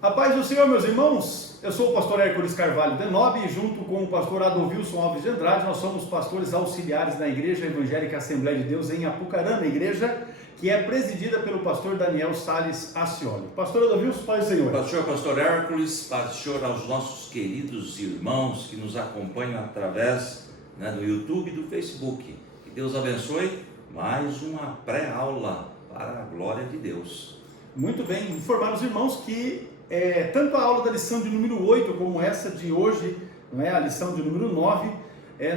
A paz do Senhor, meus irmãos. Eu sou o pastor Hércules Carvalho Denob e junto com o pastor Adolvilson Alves de Andrade, nós somos pastores auxiliares na Igreja Evangélica Assembleia de Deus em Apucarana, igreja que é presidida pelo pastor Daniel Salles Ascioli. Pastor Adolvilson, paz do Senhor. Pastor Hércules, pastor aos nossos queridos irmãos que nos acompanham através do YouTube e do Facebook. Que Deus abençoe. Mais uma pré-aula para a glória de Deus. Muito bem, informar os irmãos que tanto a aula da lição de número 8 como essa de hoje, a lição de número 9,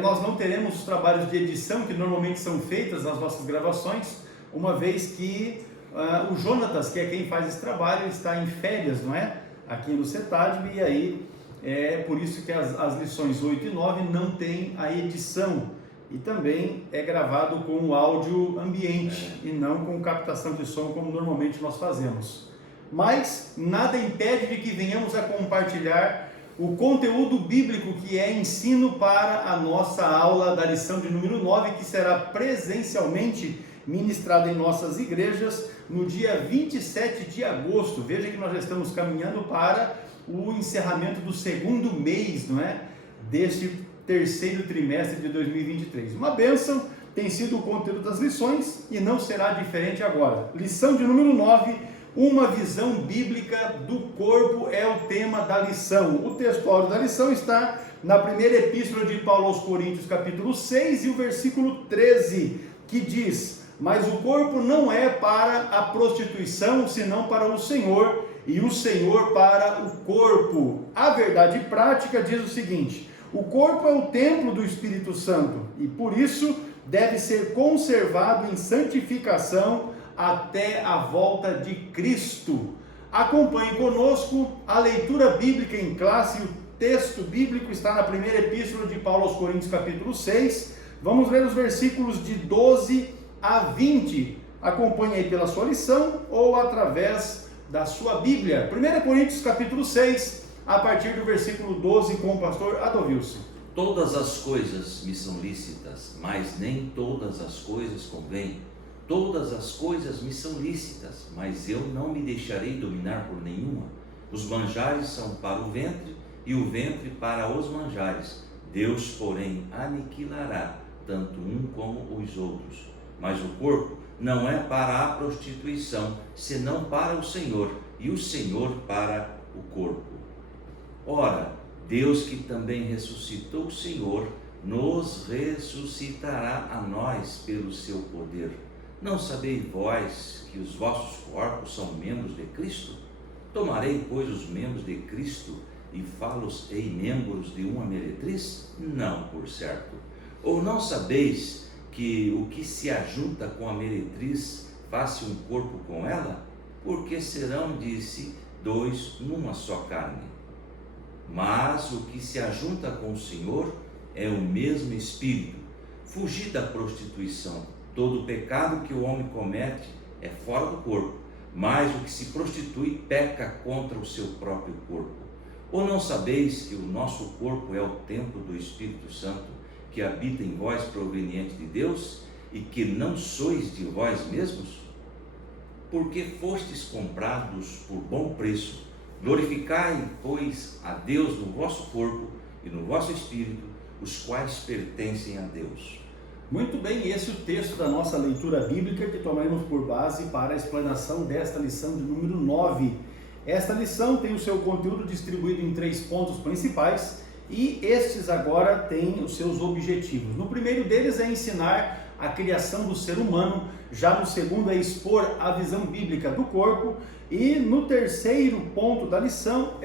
nós não teremos os trabalhos de edição que normalmente são feitas nas nossas gravações, uma vez que o Jonatas, que é quem faz esse trabalho, está em férias, aqui no CETADB, e aí é por isso que as lições 8 e 9 não tem a edição, e também é gravado com o áudio ambiente e não com captação de som como normalmente nós fazemos. Mas nada impede de que venhamos a compartilhar o conteúdo bíblico que é ensino para a nossa aula da lição de número 9, que será presencialmente ministrada em nossas igrejas no dia 27 de agosto. Veja que nós já estamos caminhando para o encerramento do segundo mês, deste terceiro trimestre de 2023. Uma bênção tem sido o conteúdo das lições e não será diferente agora. Lição de número 9, uma visão bíblica do corpo é o tema da lição. O textuário da lição está na primeira epístola de Paulo aos Coríntios, capítulo 6 e o versículo 13, que diz: mas o corpo não é para a prostituição, senão para o Senhor, e o Senhor para o corpo. A verdade prática diz o seguinte: o corpo é o templo do Espírito Santo e por isso deve ser conservado em santificação até a volta de Cristo. Acompanhe conosco a leitura bíblica em classe. O texto bíblico está na primeira epístola de Paulo aos Coríntios, capítulo 6. Vamos ler os versículos de 12 a 20. Acompanhe aí pela sua lição ou através da sua Bíblia. 1 Coríntios, capítulo 6, a partir do versículo 12, com o pastor Adolvilson. Todas as coisas me são lícitas, mas nem todas as coisas convêm. Todas as coisas me são lícitas, mas eu não me deixarei dominar por nenhuma. Os manjares são para o ventre e o ventre para os manjares. Deus, porém, aniquilará tanto um como os outros. Mas o corpo não é para a prostituição, senão para o Senhor, e o Senhor para o corpo. Ora, Deus, que também ressuscitou o Senhor, nos ressuscitará a nós pelo seu poder. Não sabeis vós que os vossos corpos são membros de Cristo? Tomarei, pois, os membros de Cristo e fá-los-ei membros de uma meretriz? Não, por certo. Ou não sabeis que o que se ajunta com a meretriz faz-se um corpo com ela? Porque serão, disse, dois numa só carne. Mas o que se ajunta com o Senhor é o mesmo Espírito. Fugi da prostituição. Todo pecado que o homem comete é fora do corpo, mas o que se prostitui peca contra o seu próprio corpo. Ou não sabeis que o nosso corpo é o templo do Espírito Santo, que habita em vós proveniente de Deus, e que não sois de vós mesmos? Porque fostes comprados por bom preço. Glorificai, pois, a Deus no vosso corpo e no vosso espírito, os quais pertencem a Deus. Muito bem, esse é o texto da nossa leitura bíblica que tomaremos por base para a explanação desta lição de número 9. Esta lição tem o seu conteúdo distribuído em 3 pontos principais e estes agora têm os seus objetivos. No primeiro deles é ensinar a criação do ser humano, já no segundo é expor a visão bíblica do corpo e no terceiro ponto da lição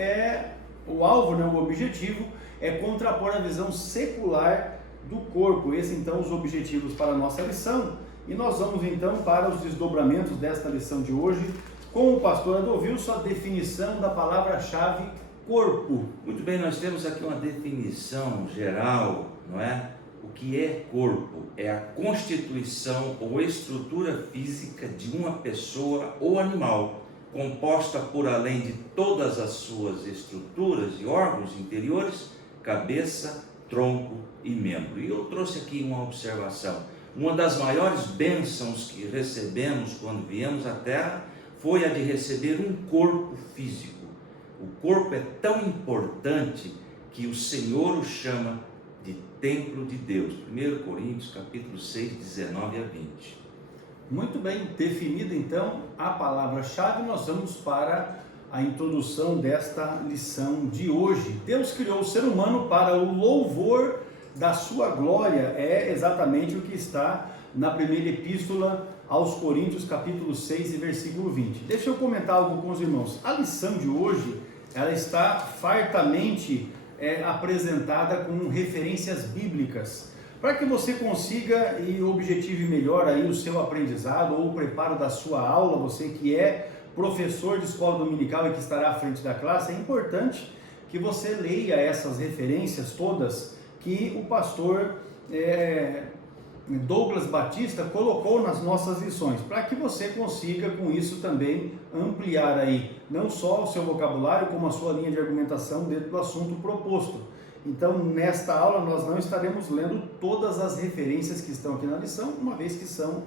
o alvo, o objetivo é contrapor a visão secular do corpo. Esses então os objetivos para a nossa lição, e nós vamos então para os desdobramentos desta lição de hoje com o pastor Adolvilson, a definição da palavra-chave corpo. Muito bem, nós temos aqui uma definição geral, O que é corpo? É a constituição ou estrutura física de uma pessoa ou animal, composta por além de todas as suas estruturas e órgãos interiores, cabeça, tronco e membro. E eu trouxe aqui uma observação. Uma das maiores bênçãos que recebemos quando viemos à Terra foi a de receber um corpo físico. O corpo é tão importante que o Senhor o chama de templo de Deus. 1 Coríntios capítulo 6, 19 a 20. Muito bem, definida então a palavra-chave, nós vamos para a introdução desta lição de hoje. Deus criou o ser humano para o louvor da sua glória, é exatamente o que está na primeira epístola aos Coríntios, capítulo 6 e versículo 20. Deixa eu comentar algo com os irmãos. A lição de hoje, ela está fartamente apresentada com referências bíblicas, para que você consiga e objetive melhor aí o seu aprendizado ou o preparo da sua aula. Você que é professor de escola dominical e que estará à frente da classe, é importante que você leia essas referências todas que o pastor Douglas Batista colocou nas nossas lições, para que você consiga com isso também ampliar aí não só o seu vocabulário, como a sua linha de argumentação dentro do assunto proposto. Então, nesta aula nós não estaremos lendo todas as referências que estão aqui na lição, uma vez que são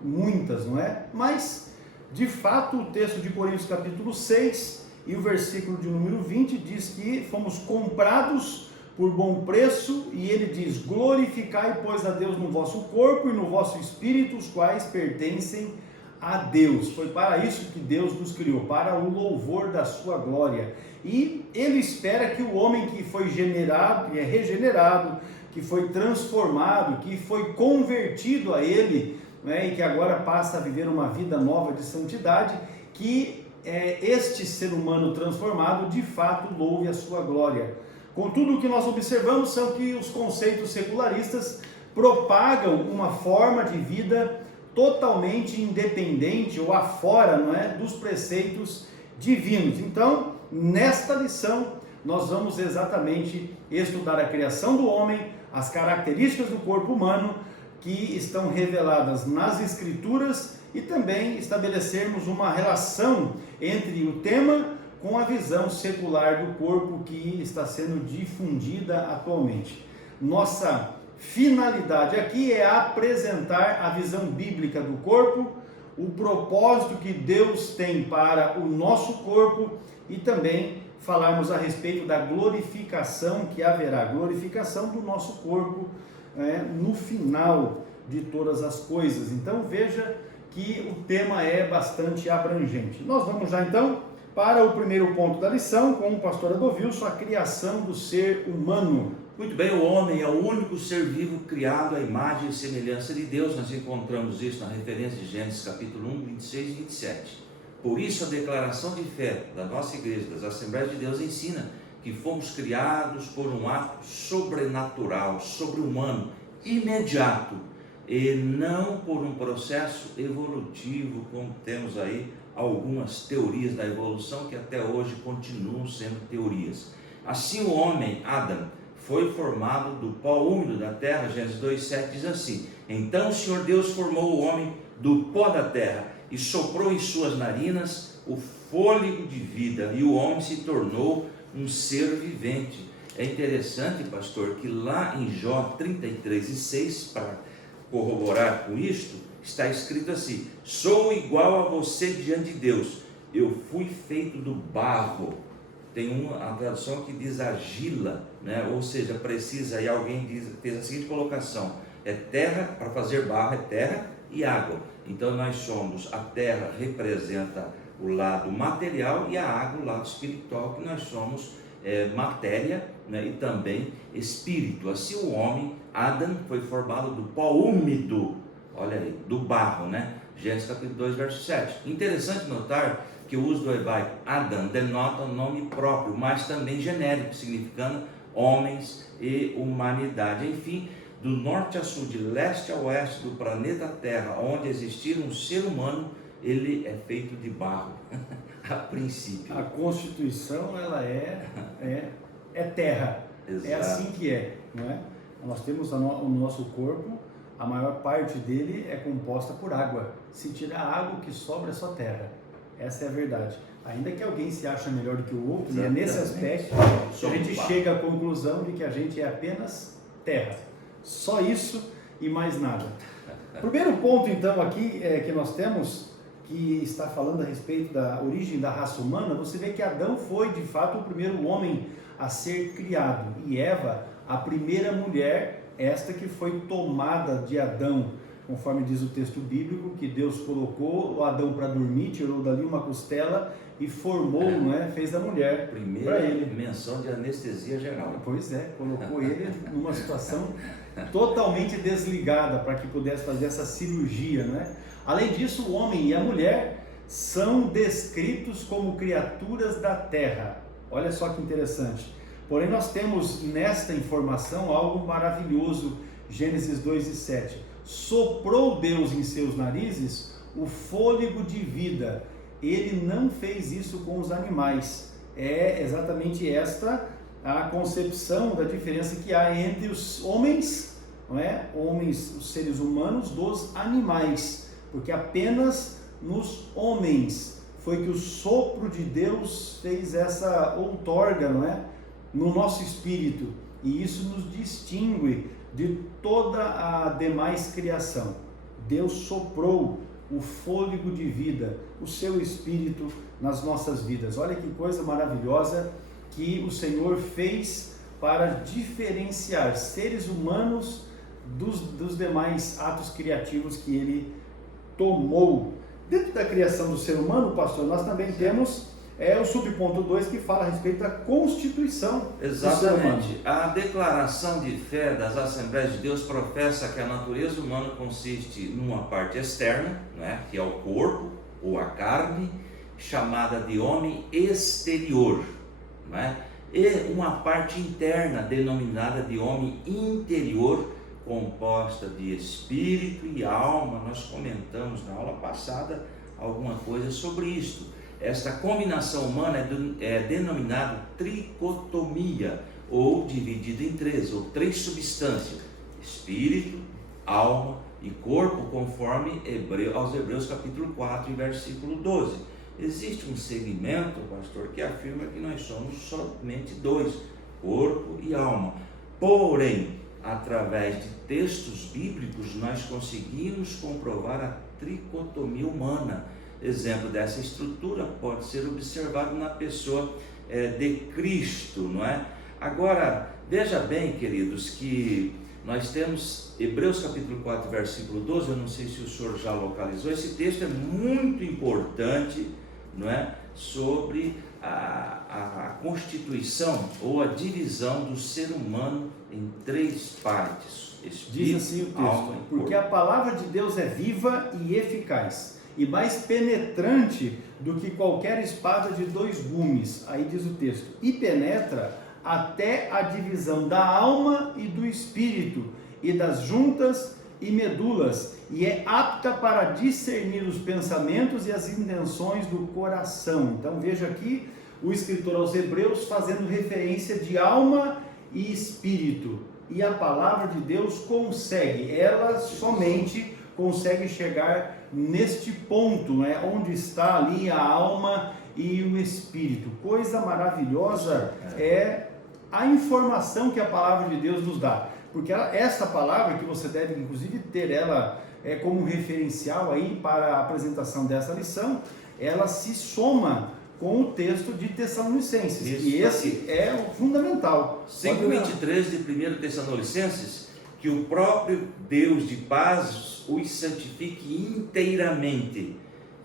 muitas, não é? Mas, de fato, o texto de Coríntios capítulo 6 e o versículo de número 20 diz que fomos comprados por bom preço, e ele diz: glorificai, pois, a Deus no vosso corpo e no vosso espírito, os quais pertencem a Deus. Foi para isso que Deus nos criou, para o louvor da sua glória. E ele espera que o homem que foi regenerado, que foi transformado, que foi convertido a ele, né, e que agora passa a viver uma vida nova de santidade, que este ser humano transformado de fato louve a sua glória. Contudo, o que nós observamos são que os conceitos secularistas propagam uma forma de vida totalmente independente ou afora, não é, dos preceitos divinos. Então, nesta lição, nós vamos exatamente estudar a criação do homem, as características do corpo humano que estão reveladas nas Escrituras e também estabelecermos uma relação entre o tema com a visão secular do corpo que está sendo difundida atualmente. Nossa finalidade aqui é apresentar a visão bíblica do corpo, o propósito que Deus tem para o nosso corpo e também falarmos a respeito da glorificação que haverá, glorificação do nosso corpo no final de todas as coisas. Então veja que o tema é bastante abrangente. Nós vamos já então para o primeiro ponto da lição com o pastor Adovilson, a criação do ser humano. Muito bem, o homem é o único ser vivo criado à imagem e semelhança de Deus. Nós encontramos isso na referência de Gênesis capítulo 1, 26 e 27. Por isso a declaração de fé da nossa igreja, das Assembleias de Deus, ensina que fomos criados por um ato sobrenatural, sobre-humano, imediato, e não por um processo evolutivo, como temos aí algumas teorias da evolução que até hoje continuam sendo teorias. Assim o homem, Adão, foi formado do pó úmido da terra. Gênesis 2,7 diz assim: então o Senhor Deus formou o homem do pó da terra e soprou em suas narinas o fôlego de vida, e o homem se tornou um ser vivente. É interessante, pastor, que lá em Jó 33:6, para corroborar com isto, está escrito assim: sou igual a você diante de Deus, eu fui feito do barro. Tem uma tradução que diz argila, né? Ou seja, precisa, e alguém fez a seguinte colocação: é terra, para fazer barro é terra e água. Então nós somos, a terra representa o lado material e a água o lado espiritual, que nós somos matéria, né? E também espírito. Assim o homem, Adão, foi formado do pó úmido, olha aí, do barro, né? Gênesis capítulo 2, verso 7. Interessante notar que o uso do hebraico Adão denota um nome próprio, mas também genérico, significando homens e humanidade. Enfim, do norte a sul, de leste a oeste do planeta Terra, onde existir um ser humano, ele é feito de barro, a princípio. A Constituição, ela é terra. Exato. É assim que é, não é? Nós temos o nosso corpo, a maior parte dele é composta por água. Se tirar a água, o que sobra é só terra. Essa é a verdade. Ainda que alguém se ache melhor do que o outro, e é nesse aspecto que a gente chega à conclusão de que a gente é apenas terra. Só isso e mais nada. O primeiro ponto, então, aqui que nós temos que está falando a respeito da origem da raça humana, você vê que Adão foi de fato o primeiro homem a ser criado e Eva a primeira mulher, esta que foi tomada de Adão, conforme diz o texto bíblico, que Deus colocou o Adão para dormir, tirou dali uma costela e formou, não é? Fez da mulher para ele. Primeira menção de anestesia geral. Pois é, colocou ele numa situação totalmente desligada para que pudesse fazer essa cirurgia, não é? Além disso, o homem e a mulher são descritos como criaturas da terra. Olha só que interessante. Porém, nós temos nesta informação algo maravilhoso, Gênesis 2:7. Soprou Deus em seus narizes o fôlego de vida. Ele não fez isso com os animais. É exatamente esta a concepção da diferença que há entre os homens, não é? Homens, os seres humanos, dos animais. Porque apenas nos homens foi que o sopro de Deus fez essa outorga, não é? No nosso espírito. E isso nos distingue de toda a demais criação. Deus soprou o fôlego de vida, o seu espírito nas nossas vidas. Olha que coisa maravilhosa que o Senhor fez para diferenciar seres humanos dos demais atos criativos que Ele tomou. Dentro da criação do ser humano, pastor, nós também temos o subponto 2 que fala a respeito da constituição do ser humano. Exatamente. A declaração de fé das Assembleias de Deus professa que a natureza humana consiste numa parte externa, né, que é o corpo ou a carne, chamada de homem exterior, né, e uma parte interna denominada de homem interior, composta de espírito e alma. Nós comentamos na aula passada alguma coisa sobre isto. Esta combinação humana é denominada tricotomia, ou dividida em três, ou três substâncias: espírito, alma e corpo, conforme aos Hebreus capítulo 4 e versículo 12. Existe um segmento, pastor, que afirma que nós somos somente dois, corpo e alma. Porém, através de textos bíblicos, nós conseguimos comprovar a tricotomia humana. Exemplo dessa estrutura pode ser observado na pessoa de Cristo, não é? Agora, veja bem, queridos, que nós temos Hebreus capítulo 4, versículo 12, eu não sei se o senhor já localizou, esse texto é muito importante, não é? Sobre a constituição ou a divisão do ser humano em três partes: espírito, diz assim o texto, alma e corpo. porque a palavra de Deus é viva e eficaz, e mais penetrante do que qualquer espada de dois gumes. Aí diz o texto: e penetra até a divisão da alma e do espírito, e das juntas e medulas, e é apta para discernir os pensamentos e as intenções do coração. Então veja aqui o escritor aos Hebreus fazendo referência de alma e espírito, e a palavra de Deus ela somente consegue chegar neste ponto, né, onde está ali a alma e o espírito. Coisa maravilhosa é a informação que a palavra de Deus nos dá, porque essa palavra, que você deve inclusive ter ela como referencial aí para a apresentação dessa lição, ela se soma com o texto de Tessalonicenses, e esse é o fundamental. 5:23 de 1 Tessalonicenses: que o próprio Deus de paz os santifique inteiramente,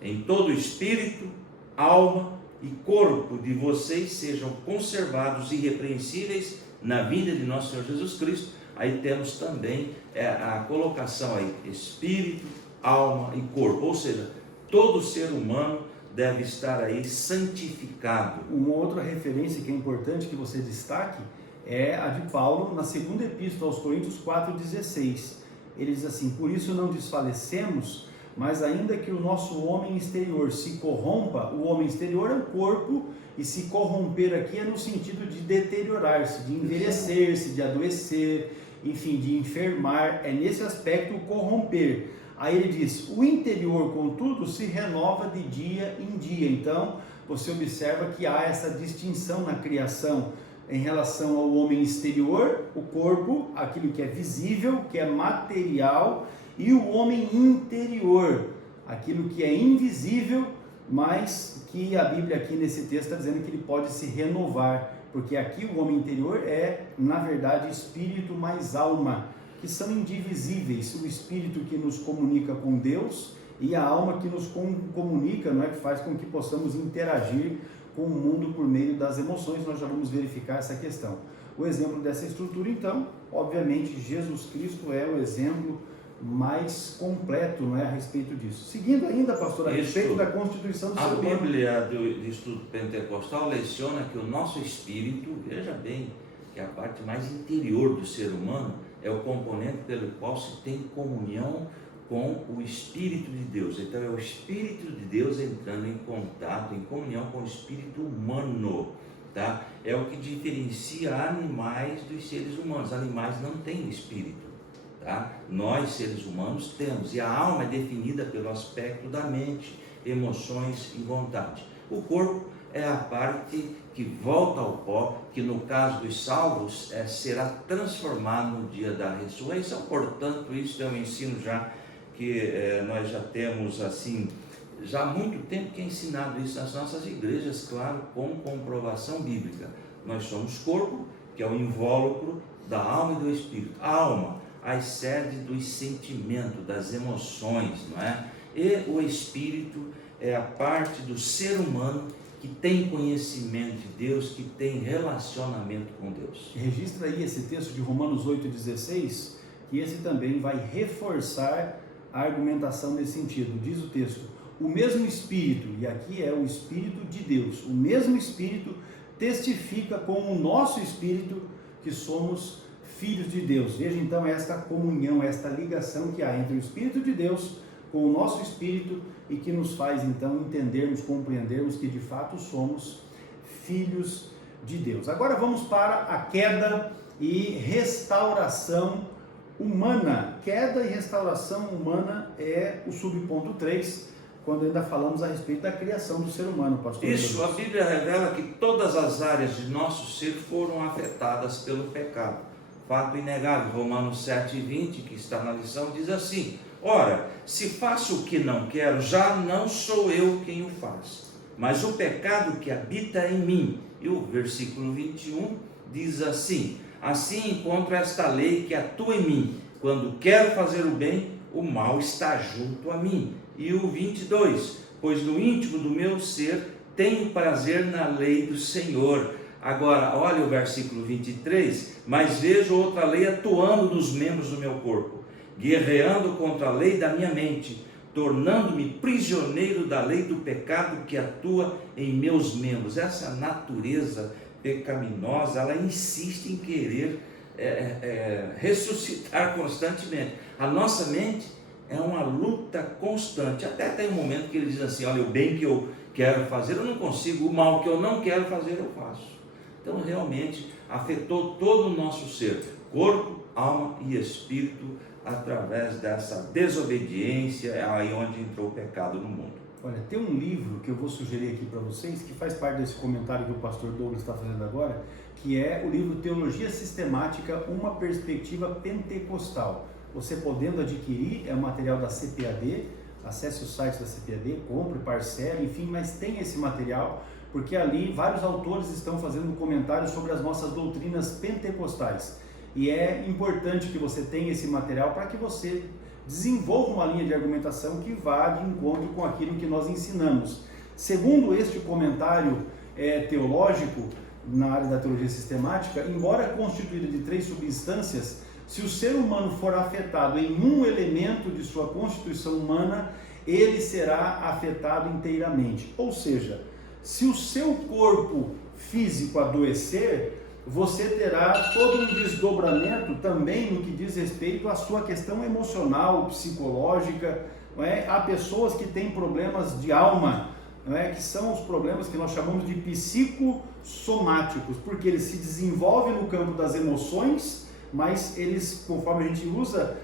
em todo o espírito, alma e corpo de vocês sejam conservados irrepreensíveis na vinda de nosso Senhor Jesus Cristo. Aí temos também a colocação aí: espírito, alma e corpo, ou seja, todo ser humano deve estar aí santificado. Uma outra referência que é importante que você destaque é a de Paulo na segunda epístola aos Coríntios 4,16. Ele diz assim: por isso não desfalecemos, mas ainda que o nosso homem exterior se corrompa, o homem exterior é o corpo, e se corromper aqui é no sentido de deteriorar-se, de envelhecer-se, de adoecer, enfim, de enfermar, é nesse aspecto o corromper. Aí ele diz: o interior, contudo, se renova de dia em dia. Então, você observa que há essa distinção na criação em relação ao homem exterior, o corpo, aquilo que é visível, que é material, e o homem interior, aquilo que é invisível, mas que a Bíblia aqui nesse texto está dizendo que ele pode se renovar, porque aqui o homem interior é, na verdade, espírito mais alma, que são indivisíveis, o espírito que nos comunica com Deus e a alma que nos comunica, não é, que faz com que possamos interagir com o mundo por meio das emoções. Nós já vamos verificar essa questão. O exemplo dessa estrutura, então, obviamente, Jesus Cristo é o exemplo mais completo, não é, a respeito disso. Seguindo ainda, pastor, a respeito da constituição do ser humano. A Bíblia do Estudo Pentecostal leciona que o nosso espírito, veja bem, que é a parte mais interior do ser humano, é o componente pelo qual se tem comunhão com o Espírito de Deus. Então é o Espírito de Deus entrando em contato, em comunhão com o Espírito humano, tá? É o que diferencia animais dos seres humanos. Animais não têm espírito, tá? Nós, seres humanos, temos, e a alma é definida pelo aspecto da mente, emoções e vontade. O corpo é a parte que volta ao pó, que no caso dos salvos será transformado no dia da ressurreição. Portanto, isso é um ensino já que nós já temos assim, já há muito tempo que é ensinado isso nas nossas igrejas, claro, com comprovação bíblica. Nós somos corpo, que é o invólucro da alma e do espírito. A alma, a sede dos sentimentos, das emoções, não é? E o espírito é a parte do ser humano que tem conhecimento de Deus, que tem relacionamento com Deus. Registra aí esse texto de Romanos 8,16, que esse também vai reforçar a argumentação nesse sentido. Diz o texto: o mesmo Espírito, e aqui é o Espírito de Deus, o mesmo Espírito testifica com o nosso Espírito que somos filhos de Deus. Veja então esta comunhão, esta ligação que há entre o Espírito de Deus com o nosso Espírito e que nos faz então entendermos, compreendermos que de fato somos filhos de Deus. Agora vamos para a queda e restauração humana. Queda e restauração humana é o subponto 3, quando ainda falamos a respeito da criação do ser humano, pastor. Isso, a Bíblia revela que todas as áreas de nosso ser foram afetadas pelo pecado. Fato inegável, Romanos 7,20, que está na lição, diz assim: ora, se faço o que não quero, já não sou eu quem o faz, mas o pecado que habita em mim. E o versículo 21 diz assim: assim encontro esta lei que atua em mim, quando quero fazer o bem, o mal está junto a mim. E o 22, pois no íntimo do meu ser tenho prazer na lei do Senhor. Agora, olha o versículo 23, mas vejo outra lei atuando nos membros do meu corpo, guerreando contra a lei da minha mente, tornando-me prisioneiro da lei do pecado que atua em meus membros. Essa natureza pecaminosa, ela insiste em querer ressuscitar constantemente. A nossa mente é uma luta constante. Até tem um momento que ele diz assim: olha, o bem que eu quero fazer eu não consigo, o mal que eu não quero fazer eu faço. Então realmente afetou todo o nosso ser, corpo, alma e espírito, através dessa desobediência, aí onde entrou o pecado no mundo. Olha, tem um livro que eu vou sugerir aqui para vocês, que faz parte desse comentário que o pastor Douglas está fazendo agora, que é o livro Teologia Sistemática, uma perspectiva pentecostal. Você podendo adquirir, é um material da CPAD, acesse o site da CPAD, compre, parcele, enfim, mas tem esse material, porque ali vários autores estão fazendo comentários sobre as nossas doutrinas pentecostais. E é importante que você tenha esse material para que você desenvolva uma linha de argumentação que vá de encontro com aquilo que nós ensinamos. Segundo este comentário teológico, na área da teologia sistemática, embora constituída de 3 subinstâncias, se o ser humano for afetado em um elemento de sua constituição humana, ele será afetado inteiramente. Ou seja, se o seu corpo físico adoecer, você terá todo um desdobramento também no que diz respeito à sua questão emocional, psicológica, não é? Há pessoas que têm problemas de alma, não é? Que são os problemas que nós chamamos de psicossomáticos, porque eles se desenvolvem no campo das emoções, mas eles, conforme a gente usa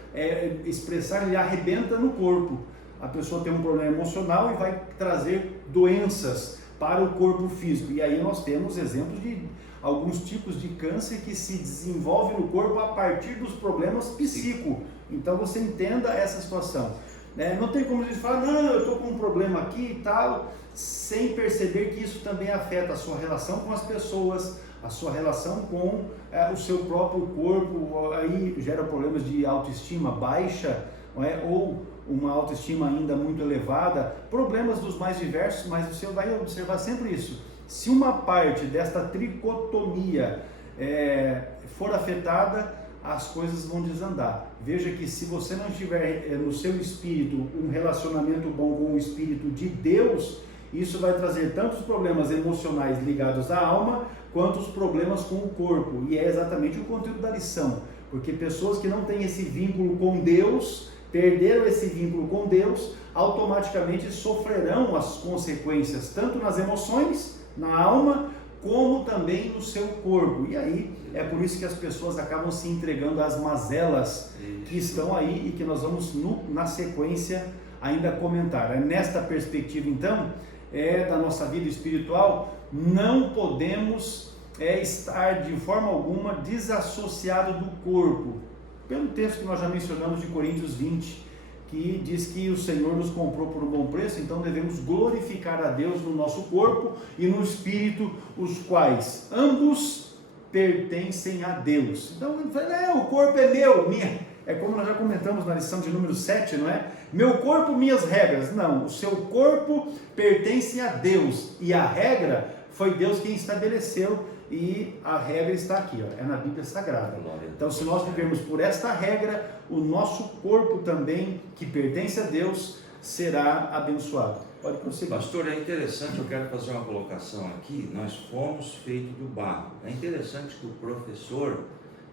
expressar, ele arrebenta no corpo. A pessoa tem um problema emocional e vai trazer doenças para o corpo físico. E aí nós temos exemplos de alguns tipos de câncer que se desenvolvem no corpo a partir dos problemas psíquicos. Então você entenda essa situação. né? Não tem como a gente falar, não, eu estou com um problema aqui e tal, sem perceber que isso também afeta a sua relação com as pessoas, a sua relação com o seu próprio corpo, aí gera problemas de autoestima baixa, não é? Ou uma autoestima ainda muito elevada, problemas dos mais diversos, mas você vai observar sempre isso. Se uma parte desta tricotomia for afetada, as coisas vão desandar. Veja que se você não tiver no seu espírito um relacionamento bom com o Espírito de Deus, isso vai trazer tantos problemas emocionais ligados à alma, quanto os problemas com o corpo. E é exatamente o conteúdo da lição. Porque pessoas que não têm esse vínculo com Deus, perderam esse vínculo com Deus, automaticamente sofrerão as consequências, tanto nas emoções, na alma, como também no seu corpo. E aí, é por isso que as pessoas acabam se entregando às mazelas que estão aí e que nós vamos, na sequência, ainda comentar. Nesta perspectiva, então, da nossa vida espiritual, não podemos estar de forma alguma desassociado do corpo. Pelo texto que nós já mencionamos de Coríntios 20, que diz que o Senhor nos comprou por um bom preço, então devemos glorificar a Deus no nosso corpo e no espírito, os quais ambos pertencem a Deus. Então, o corpo é meu, é como nós já comentamos na lição de número 7, não é? Meu corpo, minhas regras. Não, o seu corpo pertence a Deus e a regra foi Deus quem estabeleceu e a regra está aqui, é na Bíblia Sagrada. Então, se nós vivermos por esta regra, o nosso corpo também, que pertence a Deus, será abençoado. Pode prosseguir. Pastor, é interessante, eu quero fazer uma colocação aqui. Nós fomos feitos do barro. É interessante que o professor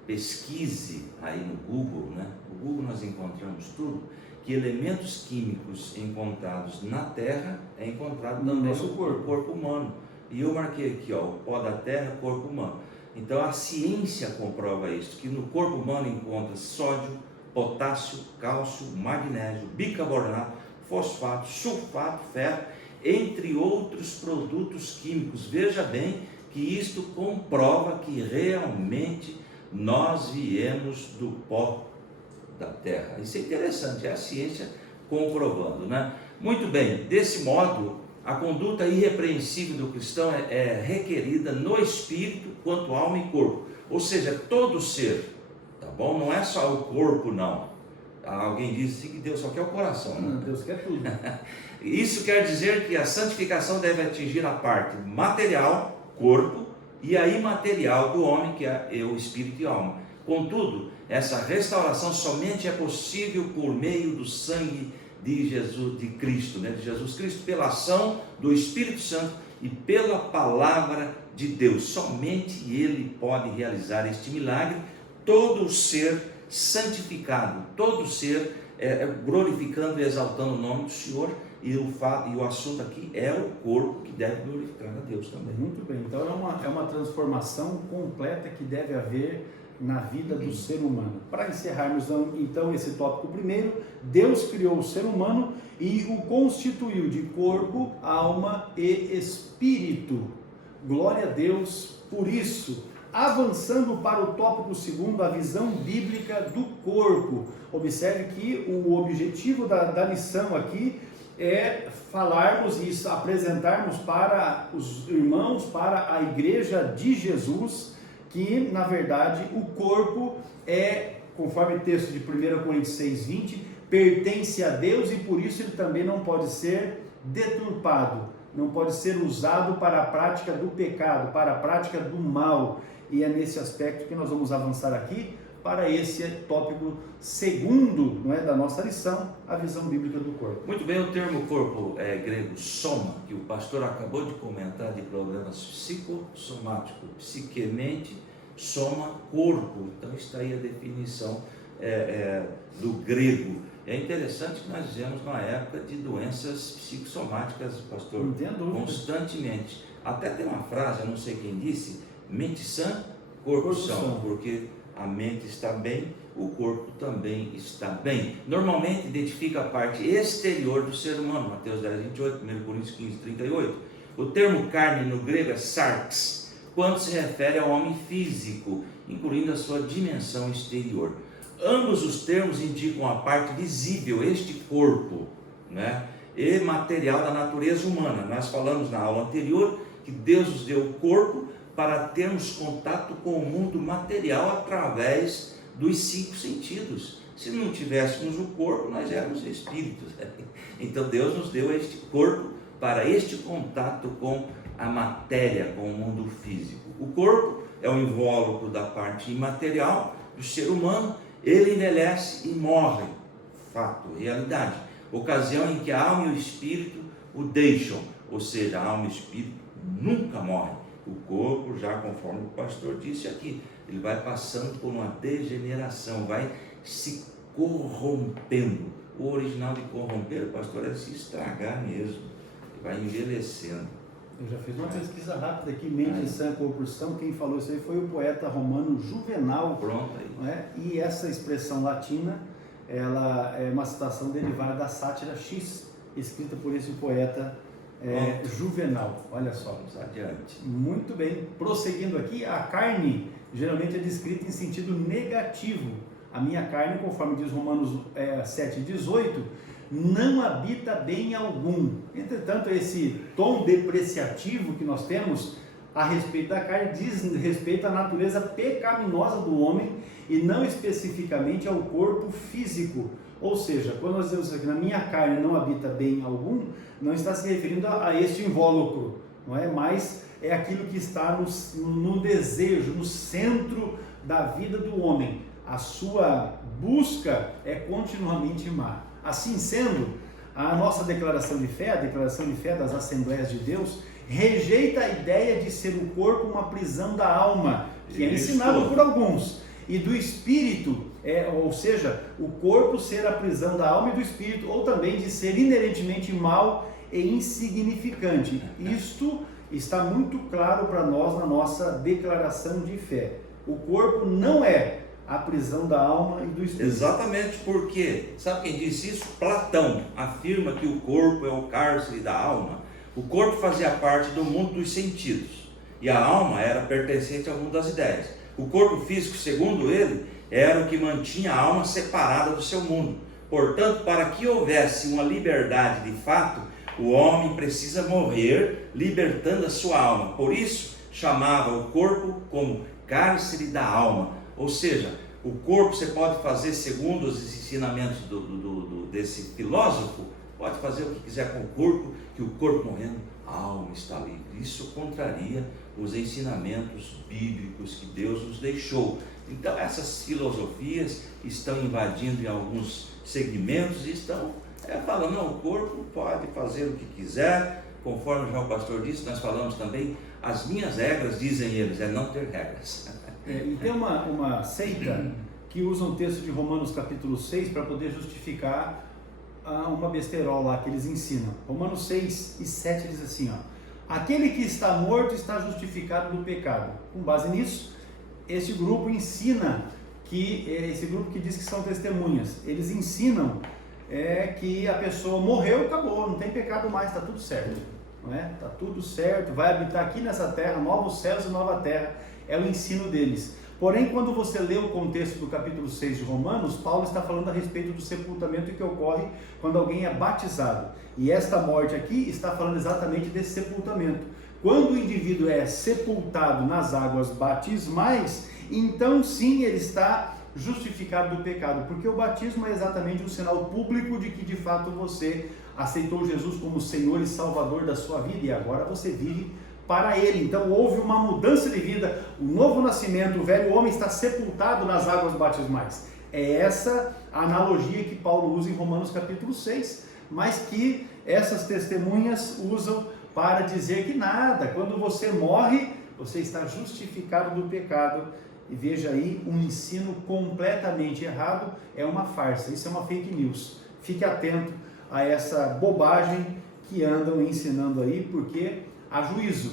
pesquise aí no Google, né? No Google nós encontramos tudo, que elementos químicos encontrados na Terra é encontrado no também nosso no corpo humano. E eu marquei aqui, o pó da terra, corpo humano. Então a ciência comprova isso, que no corpo humano encontra sódio, potássio, cálcio, magnésio, bicarbonato, fosfato, sulfato, ferro, entre outros produtos químicos. Veja bem que isto comprova que realmente nós viemos do pó da terra. Isso é interessante, é a ciência comprovando, né? Muito bem, desse modo, a conduta irrepreensível do cristão é requerida no espírito quanto alma e corpo, ou seja, todo ser, tá bom? Não é só o corpo, não. Alguém diz assim que Deus só quer o coração, né? Deus quer tudo. Isso quer dizer que a santificação deve atingir a parte material, corpo, e a imaterial do homem, que é o espírito e alma. Contudo, essa restauração somente é possível por meio do sangue de Jesus, de Cristo, né? De Jesus Cristo, pela ação do Espírito Santo e pela palavra de Deus. Somente Ele pode realizar este milagre. Todo ser santificado, todo ser glorificando e exaltando o nome do Senhor. E o assunto aqui é o corpo que deve glorificar a Deus também. Muito bem, então é uma transformação completa que deve haver na vida do ser humano. Para encerrarmos então esse tópico primeiro, Deus criou o ser humano e o constituiu de corpo, alma e espírito. Glória a Deus por isso. Avançando para o tópico segundo, a visão bíblica do corpo. Observe que o objetivo da lição aqui é falarmos e apresentarmos para os irmãos, para a igreja de Jesus, que na verdade o corpo conforme o texto de 1 Coríntios 6,20, pertence a Deus e por isso ele também não pode ser deturpado, não pode ser usado para a prática do pecado, para a prática do mal. E é nesse aspecto que nós vamos avançar aqui para esse tópico segundo, não é, da nossa lição, a visão bíblica do corpo. Muito bem, o termo corpo é grego soma, que o pastor acabou de comentar, de problemas psicossomáticos, psique-mente, soma, corpo. Então está aí a definição do grego. É interessante que nós vivemos uma época de doenças psicossomáticas, pastor, constantemente. Até tem uma frase, eu não sei quem disse, mente sã, corpo são, porque a mente está bem, o corpo também está bem. Normalmente identifica a parte exterior do ser humano, Mateus 10:28, 1 Coríntios 15:38. O termo carne no grego é sarx, quando se refere ao homem físico, incluindo a sua dimensão exterior. Ambos os termos indicam a parte visível, este corpo, né, e material da natureza humana. Nós falamos na aula anterior que Deus nos deu o corpo para termos contato com o mundo material através dos 5 sentidos. Se não tivéssemos o corpo, nós éramos espíritos. Então Deus nos deu este corpo para este contato com a matéria, com o mundo físico. O corpo é o invólucro da parte imaterial do ser humano. Ele envelhece e morre, fato, realidade, ocasião em que a alma e o espírito o deixam, ou seja, a alma e o espírito nunca morrem. O corpo, já conforme o pastor disse aqui, ele vai passando por uma degeneração, vai se corrompendo. O original de corromper, pastor, é se estragar mesmo, vai envelhecendo. Eu já fiz uma pesquisa rápida aqui, mente sã, corpo são. Quem falou isso aí foi o poeta romano Juvenal. Pronto aí. Né? E essa expressão latina, ela é uma citação derivada da sátira X, escrita por esse poeta Juvenal. Olha só. Vamos adiante. Muito bem. Prosseguindo aqui, a carne geralmente é descrita em sentido negativo. A minha carne, conforme diz Romanos 7,18, não habita bem algum. Entretanto, esse tom depreciativo que nós temos a respeito da carne diz respeito à natureza pecaminosa do homem e não especificamente ao corpo físico. Ou seja, quando nós dizemos que na minha carne não habita bem algum, não está se referindo a este invólucro, não é? Mas é aquilo que está no desejo, no centro da vida do homem. A sua busca é continuamente má. Assim sendo, a nossa declaração de fé, a declaração de fé das Assembleias de Deus, rejeita a ideia de ser o corpo uma prisão da alma, que é ensinado por alguns, e do espírito, ou seja, o corpo ser a prisão da alma e do espírito, ou também de ser inerentemente mau e insignificante. Isto está muito claro para nós na nossa declaração de fé. O corpo não é a prisão da alma e do espírito. Exatamente, porque, sabe quem disse isso? Platão afirma que o corpo é o cárcere da alma. O corpo fazia parte do mundo dos sentidos e a alma era pertencente ao mundo das ideias. O corpo físico, segundo ele, era o que mantinha a alma separada do seu mundo. Portanto, para que houvesse uma liberdade de fato, o homem precisa morrer, libertando a sua alma. Por isso, chamava o corpo como cárcere da alma. Ou seja, o corpo você pode fazer segundo os ensinamentos desse filósofo, pode fazer o que quiser com o corpo, que o corpo morrendo, a alma está livre. Isso contraria os ensinamentos bíblicos que Deus nos deixou. Então essas filosofias estão invadindo em alguns segmentos e estão falando, não, o corpo pode fazer o que quiser, conforme já o pastor disse, nós falamos também, as minhas regras, dizem eles, é não ter regras. E tem uma seita que usa um texto de Romanos capítulo 6 para poder justificar uma besteirol lá que eles ensinam. Romanos 6 e 7 diz assim, ó: aquele que está morto está justificado do pecado. Com base nisso, esse grupo ensina que, esse grupo que diz que são testemunhas, eles ensinam que a pessoa morreu, acabou, não tem pecado mais, está tudo certo. Não é? Está tudo certo, vai habitar aqui nessa terra, novos céus e nova terra. É o ensino deles. Porém, quando você lê o contexto do capítulo 6 de Romanos, Paulo está falando a respeito do sepultamento que ocorre quando alguém é batizado. E esta morte aqui está falando exatamente desse sepultamento. Quando o indivíduo é sepultado nas águas batismais, então sim ele está justificado do pecado, porque o batismo é exatamente um sinal público de que de fato você aceitou Jesus como Senhor e Salvador da sua vida e agora você vive para Ele. Então houve uma mudança de vida, o novo nascimento, o velho homem está sepultado nas águas batismais. É essa a analogia que Paulo usa em Romanos capítulo 6, mas que essas testemunhas usam para dizer que nada, quando você morre, você está justificado do pecado. E veja aí, um ensino completamente errado, é uma farsa, isso é uma fake news. Fique atento a essa bobagem que andam ensinando aí, porque há juízo,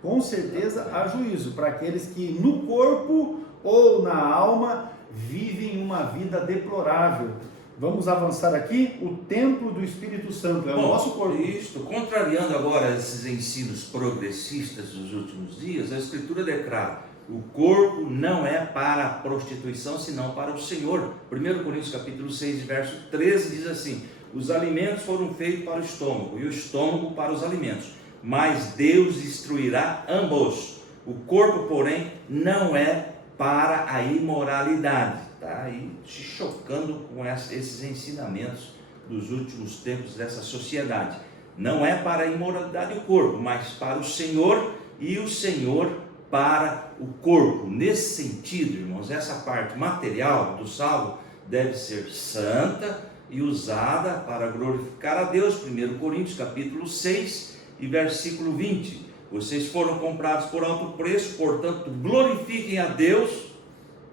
com certeza há juízo para aqueles que no corpo ou na alma vivem uma vida deplorável. Vamos avançar aqui, o templo do Espírito Santo, é o nosso corpo. Isto, contrariando agora esses ensinos progressistas dos últimos dias, a Escritura declara, O corpo não é para a prostituição, senão para o Senhor. 1 Coríntios capítulo 6, verso 13 diz assim: os alimentos foram feitos para o estômago, e o estômago para os alimentos, mas Deus destruirá ambos. O corpo, porém, não é para a imoralidade. Está aí se chocando com esses ensinamentos dos últimos tempos dessa sociedade. Não é para a imoralidade o corpo, mas para o Senhor, e o Senhor para o corpo. Nesse sentido, irmãos, essa parte material do salvo deve ser santa e usada para glorificar a Deus. 1 Coríntios capítulo 6 e versículo 20: vocês foram comprados por alto preço, portanto glorifiquem a Deus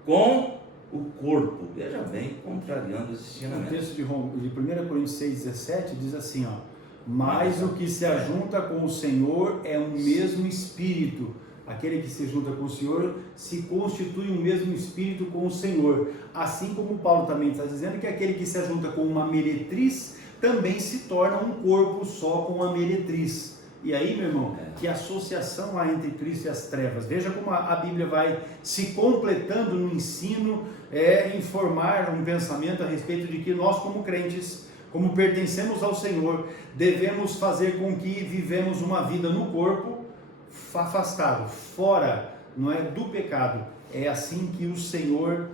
com o corpo. Veja bem, contrariando os ensinamentos. O texto de 1 Coríntios 6,17 diz assim, ó: mas o que se ajunta com o Senhor é um mesmo espírito. Aquele que se junta com o Senhor se constitui um mesmo espírito com o Senhor. Assim como Paulo também está dizendo que aquele que se junta com uma meretriz também se torna um corpo só com a meretriz. E aí, meu irmão, que associação há entre Cristo e as trevas. Veja como a Bíblia vai se completando no ensino, informar um pensamento a respeito de que nós, como crentes, como pertencemos ao Senhor, devemos fazer com que vivemos uma vida no corpo, afastado, fora, não é, do pecado. É assim que o Senhor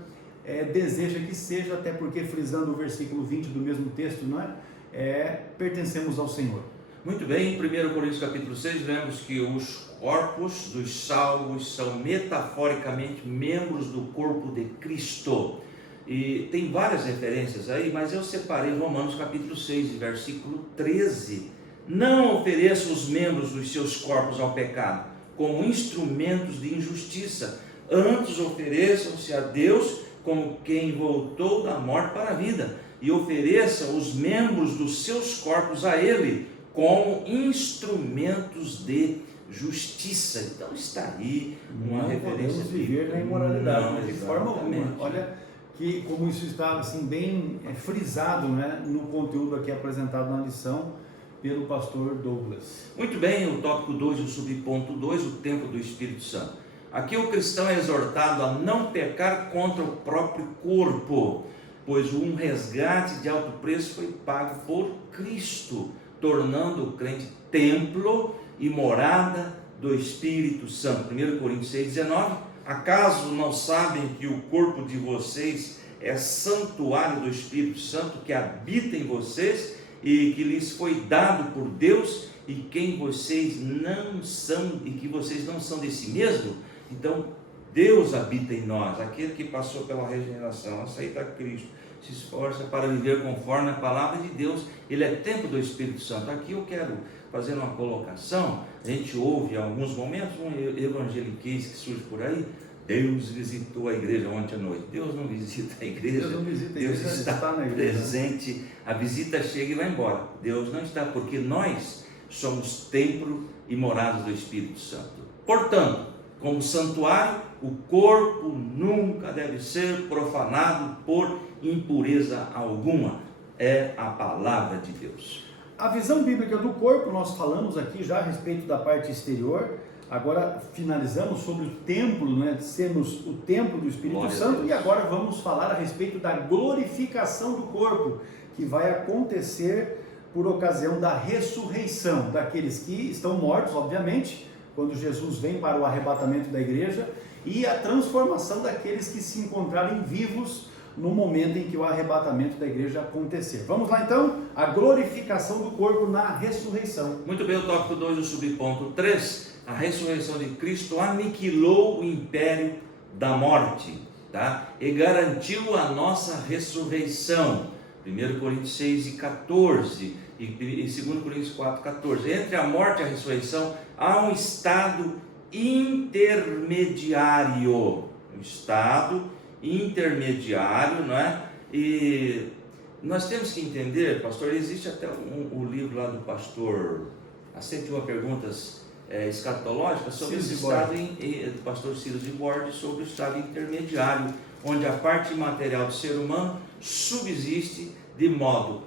deseja que seja, até porque, frisando o versículo 20 do mesmo texto, não é? Pertencemos ao Senhor. Muito bem, em 1 Coríntios capítulo 6, vemos que os corpos dos salvos são metaforicamente membros do corpo de Cristo. E tem várias referências aí, mas eu separei Romanos capítulo 6, versículo 13. Não ofereça os membros dos seus corpos ao pecado como instrumentos de injustiça, antes ofereçam-se a Deus como quem voltou da morte para a vida, e ofereça os membros dos seus corpos a Ele como instrumentos de justiça. Então está aí uma referência. Não podemos viver na imoralidade, de forma alguma. Olha que como isso está assim bem frisado, né, no conteúdo aqui apresentado na lição pelo pastor Douglas. Muito bem, o tópico 2, o subponto 2, o templo do Espírito Santo. Aqui o cristão é exortado a não pecar contra o próprio corpo, pois um resgate de alto preço foi pago por Cristo, tornando o crente templo e morada do Espírito Santo. 1 Coríntios 6,19: acaso não sabem que o corpo de vocês é santuário do Espírito Santo que habita em vocês e que lhes foi dado por Deus, e quem vocês não são, e que vocês não são de si mesmo? Então Deus habita em nós. Aquele que passou pela regeneração, aceita Cristo, se esforça para viver conforme a palavra de Deus, ele é templo do Espírito Santo. Aqui eu quero fazer uma colocação. A gente ouve em alguns momentos um evangeliquez que surge por aí: Deus visitou a igreja ontem à noite. Deus não visita a igreja. Deus não visita a igreja, Deus está na igreja, presente. A visita chega e vai embora. Deus não está, porque nós somos templo e morada do Espírito Santo. Portanto, como santuário, o corpo nunca deve ser profanado por impureza alguma. É a palavra de Deus. A visão bíblica do corpo, nós falamos aqui já a respeito da parte exterior. Agora finalizamos sobre o templo, né, sermos o templo do Espírito Santo, e agora vamos falar a respeito da glorificação do corpo, que vai acontecer por ocasião da ressurreição daqueles que estão mortos, obviamente, quando Jesus vem para o arrebatamento da igreja, e a transformação daqueles que se encontrarem vivos no momento em que o arrebatamento da igreja acontecer. Vamos lá então, a glorificação do corpo na ressurreição. Muito bem, o tópico 2, o subponto 3, a ressurreição de Cristo aniquilou o império da morte, tá? E garantiu a nossa ressurreição. 1 Coríntios 6 e 14 e 2 Coríntios 4, 14. Entre a morte e a ressurreição há um estado intermediário, não é? E nós temos que entender, pastor, existe até o livro lá do pastor, as 101 perguntas escatológicas sobre esse estado, do pastor Ciro de Borges, sobre o estado intermediário, onde a parte material do ser humano subsiste de modo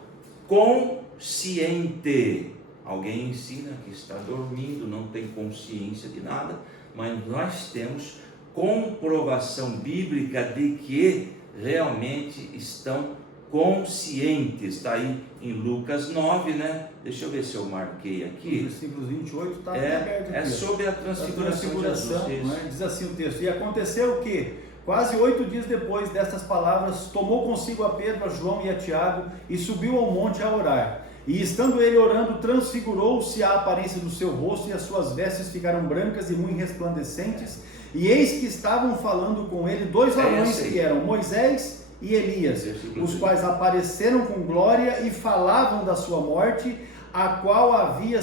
consciente. Alguém ensina que está dormindo, não tem consciência de nada, mas nós temos comprovação bíblica de que realmente estão conscientes. Está aí em Lucas 9, né? Deixa eu ver se eu marquei aqui. Versículos 28 está aberto aqui. É sobre a transfiguração de Jesus. Né? Diz assim o texto: e aconteceu que, quase 8 dias depois destas palavras, tomou consigo a Pedro, a João e a Tiago, e subiu ao monte a orar. E estando ele orando, transfigurou-se a aparência do seu rosto, e as suas vestes ficaram brancas e muito resplandecentes. E eis que estavam falando com ele 2 varões que eram Moisés e Elias, os quais apareceram com glória e falavam da sua morte, a qual havia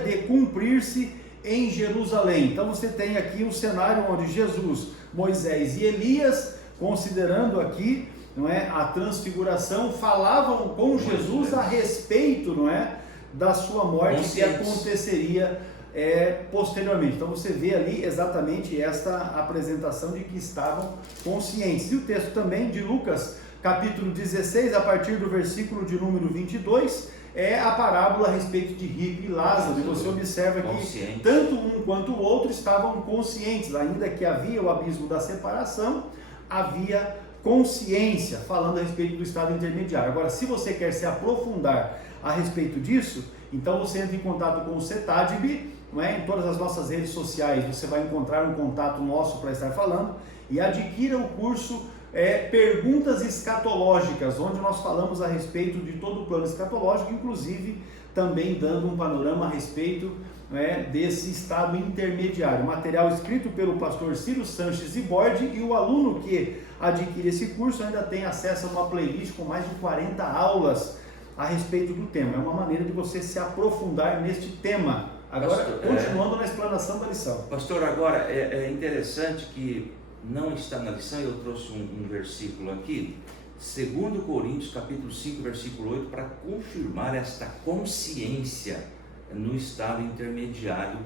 de cumprir-se em Jerusalém. Então você tem aqui um cenário onde Jesus, Moisés e Elias, considerando aqui, não é, a transfiguração, falavam com Jesus a respeito, não é, da sua morte que aconteceria posteriormente. Então você vê ali exatamente esta apresentação de que estavam conscientes. E o texto também de Lucas, capítulo 16, a partir do versículo de número 22, é a parábola a respeito de rico e Lázaro. E você observa que tanto um quanto o outro estavam conscientes, ainda que havia o abismo da separação, havia consciência, falando a respeito do estado intermediário. Agora, se você quer se aprofundar a respeito disso, então você entra em contato com o CETADB, não é? Em todas as nossas redes sociais você vai encontrar um contato nosso para estar falando, e adquira o curso Perguntas Escatológicas, onde nós falamos a respeito de todo o plano escatológico, inclusive também dando um panorama a respeito desse estado intermediário. Material escrito pelo pastor Ciro Sanches Iborde, e o aluno que adquire esse curso ainda tem acesso a uma playlist com mais de 40 aulas a respeito do tema. É uma maneira de você se aprofundar neste tema. Agora, continuando na explanação da lição. Pastor, agora é interessante que não está na lição, eu trouxe um versículo aqui, 2 Coríntios capítulo 5, versículo 8, para confirmar esta consciência no estado intermediário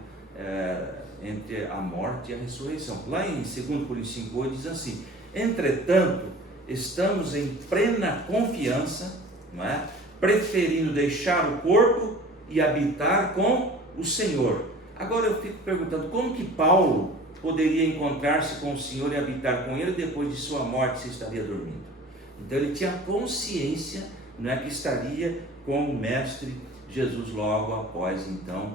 entre a morte e a ressurreição. Lá em 2 Coríntios 5, 8 diz assim: entretanto, estamos em plena confiança, não é? Preferindo deixar o corpo e habitar com o Senhor. Agora eu fico perguntando, como que Paulo poderia encontrar-se com o Senhor e habitar com ele depois de sua morte, se estaria dormindo? Então ele tinha consciência, não é, que estaria com o Mestre Jesus logo após então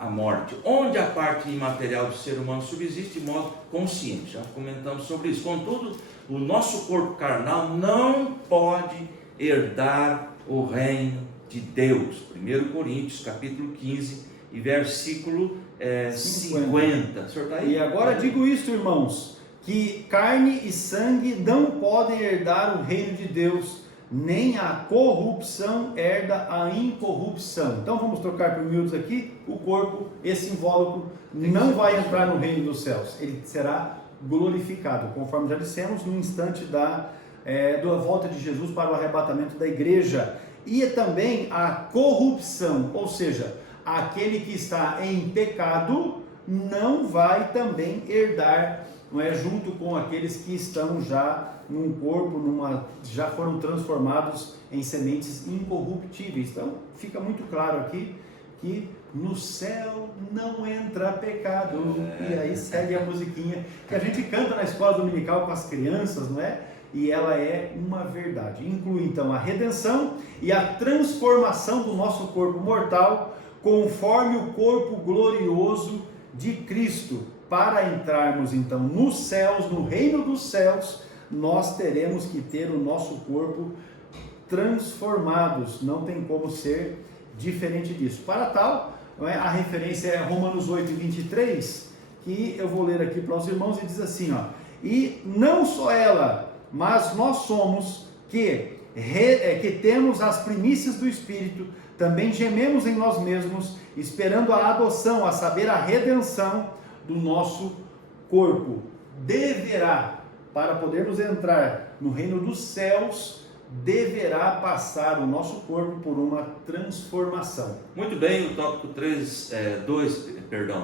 a morte, onde a parte imaterial do ser humano subsiste de modo consciente. Já comentamos sobre isso. Contudo, o nosso corpo carnal não pode herdar o reino de Deus. 1 Coríntios capítulo 15 e versículo 50. O senhor está aí? E agora digo isto, irmãos, que carne e sangue não podem herdar o reino de Deus, nem a corrupção herda a incorrupção. Então vamos trocar por miúdos aqui. O corpo, esse invólucro, não vai entrar no reino dos céus. Ele será glorificado, conforme já dissemos, no instante da volta de Jesus para o arrebatamento da igreja. E também a corrupção, ou seja, aquele que está em pecado não vai também herdar, não é, junto com aqueles que estão já num corpo, já foram transformados em sementes incorruptíveis. Então fica muito claro aqui que no céu não entra pecado. E aí segue a musiquinha que a gente canta na escola dominical com as crianças, não é? E ela é uma verdade. Inclui então a redenção e a transformação do nosso corpo mortal conforme o corpo glorioso de Cristo. Para entrarmos então nos céus, no reino dos céus, nós teremos que ter o nosso corpo transformados. Não tem como ser diferente disso. Para tal, a referência é Romanos 8, 23, que eu vou ler aqui para os irmãos, e diz assim, ó: e não só ela, mas nós somos que temos as primícias do Espírito, também gememos em nós mesmos, esperando a adoção, a saber, a redenção do nosso corpo. Deverá, para podermos entrar no reino dos céus, deverá passar o nosso corpo por uma transformação. Muito bem, o tópico 2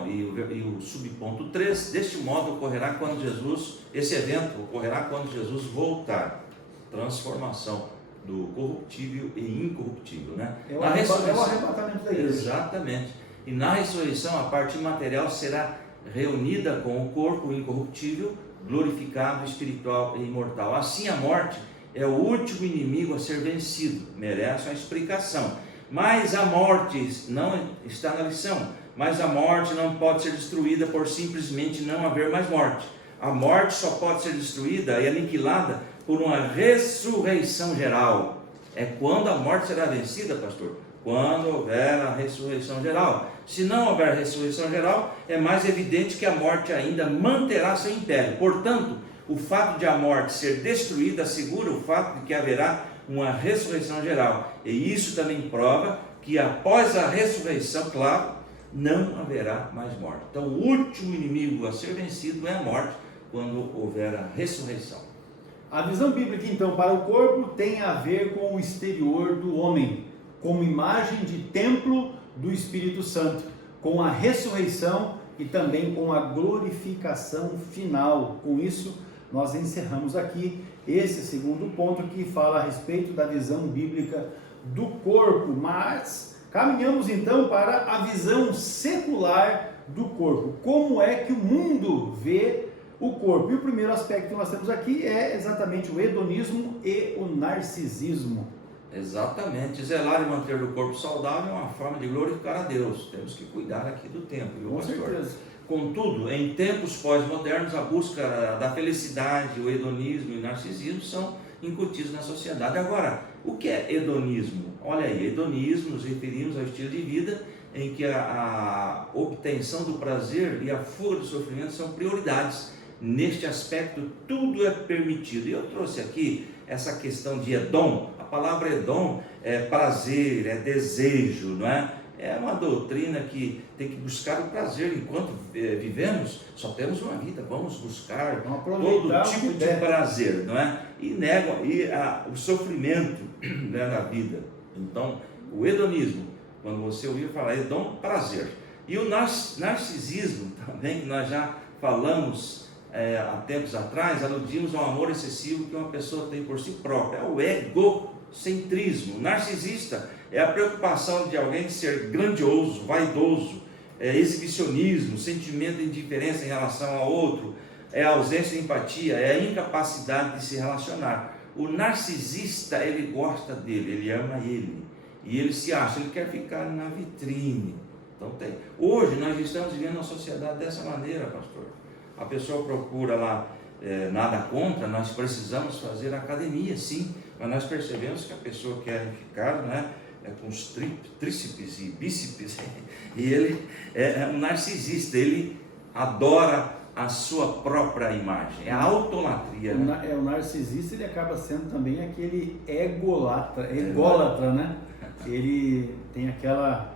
e o subponto 3, deste modo ocorrerá quando Jesus, esse evento ocorrerá quando Jesus voltar. Transformação do corruptível e incorruptível, né? É o arrebatamento da igreja. Exatamente. E na ressurreição a parte material será reunida com o corpo incorruptível, glorificado, espiritual e imortal. Assim, a morte é o último inimigo a ser vencido, merece uma explicação. Mas a morte não está na lição, mas a morte não pode ser destruída por simplesmente não haver mais morte. A morte só pode ser destruída e aniquilada por uma ressurreição geral. É quando a morte será vencida, pastor? Quando houver a ressurreição geral. Se não houver ressurreição geral, é mais evidente que a morte ainda manterá seu império. Portanto, o fato de a morte ser destruída assegura o fato de que haverá uma ressurreição geral. E isso também prova que após a ressurreição, claro, não haverá mais morte. Então, o último inimigo a ser vencido é a morte, quando houver a ressurreição. A visão bíblica, então, para o corpo tem a ver com o exterior do homem, como imagem de templo do Espírito Santo, com a ressurreição e também com a glorificação final. Com isso, nós encerramos aqui esse segundo ponto que fala a respeito da visão bíblica do corpo, mas caminhamos então para a visão secular do corpo. Como é que o mundo vê o corpo? E o primeiro aspecto que nós temos aqui é exatamente o hedonismo e o narcisismo. Exatamente, zelar e manter o corpo saudável é uma forma de glorificar a Deus. Temos que cuidar aqui do tempo, viu, pastor? Com certeza. Contudo, em tempos pós-modernos, a busca da felicidade, o hedonismo e o narcisismo são incutidos na sociedade. Agora, o que é hedonismo? Olha aí, hedonismo, nos referimos ao estilo de vida em que a obtenção do prazer e a fuga do sofrimento são prioridades. Neste aspecto, tudo é permitido. E eu trouxe aqui essa questão de hedon. A palavra hedon é prazer, é desejo, não é? É uma doutrina que tem que buscar o prazer. Enquanto vivemos, só temos uma vida, vamos buscar todo tipo de prazer, não é? E negam o sofrimento, né, na vida. Então, o hedonismo, quando você ouvir falar hedon, prazer. E o narcisismo também, que nós já falamos há tempos atrás, aludimos ao amor excessivo que uma pessoa tem por si própria, é o egocentrismo. O narcisista é a preocupação de alguém de ser grandioso, vaidoso, exibicionismo, sentimento de indiferença em relação ao outro, é a ausência de empatia, é a incapacidade de se relacionar. O narcisista, ele gosta dele, ele ama ele, e ele se acha, ele quer ficar na vitrine. Então hoje nós estamos vivendo uma sociedade dessa maneira, pastor. A pessoa procura lá, nada contra, nós precisamos fazer academia, sim, mas nós percebemos que a pessoa quer ficar, né, com os tríceps e bíceps, e ele é um narcisista, ele adora a sua própria imagem, é a autolatria. Né? O narcisista, ele acaba sendo também aquele ególatra, né? Ele tem aquela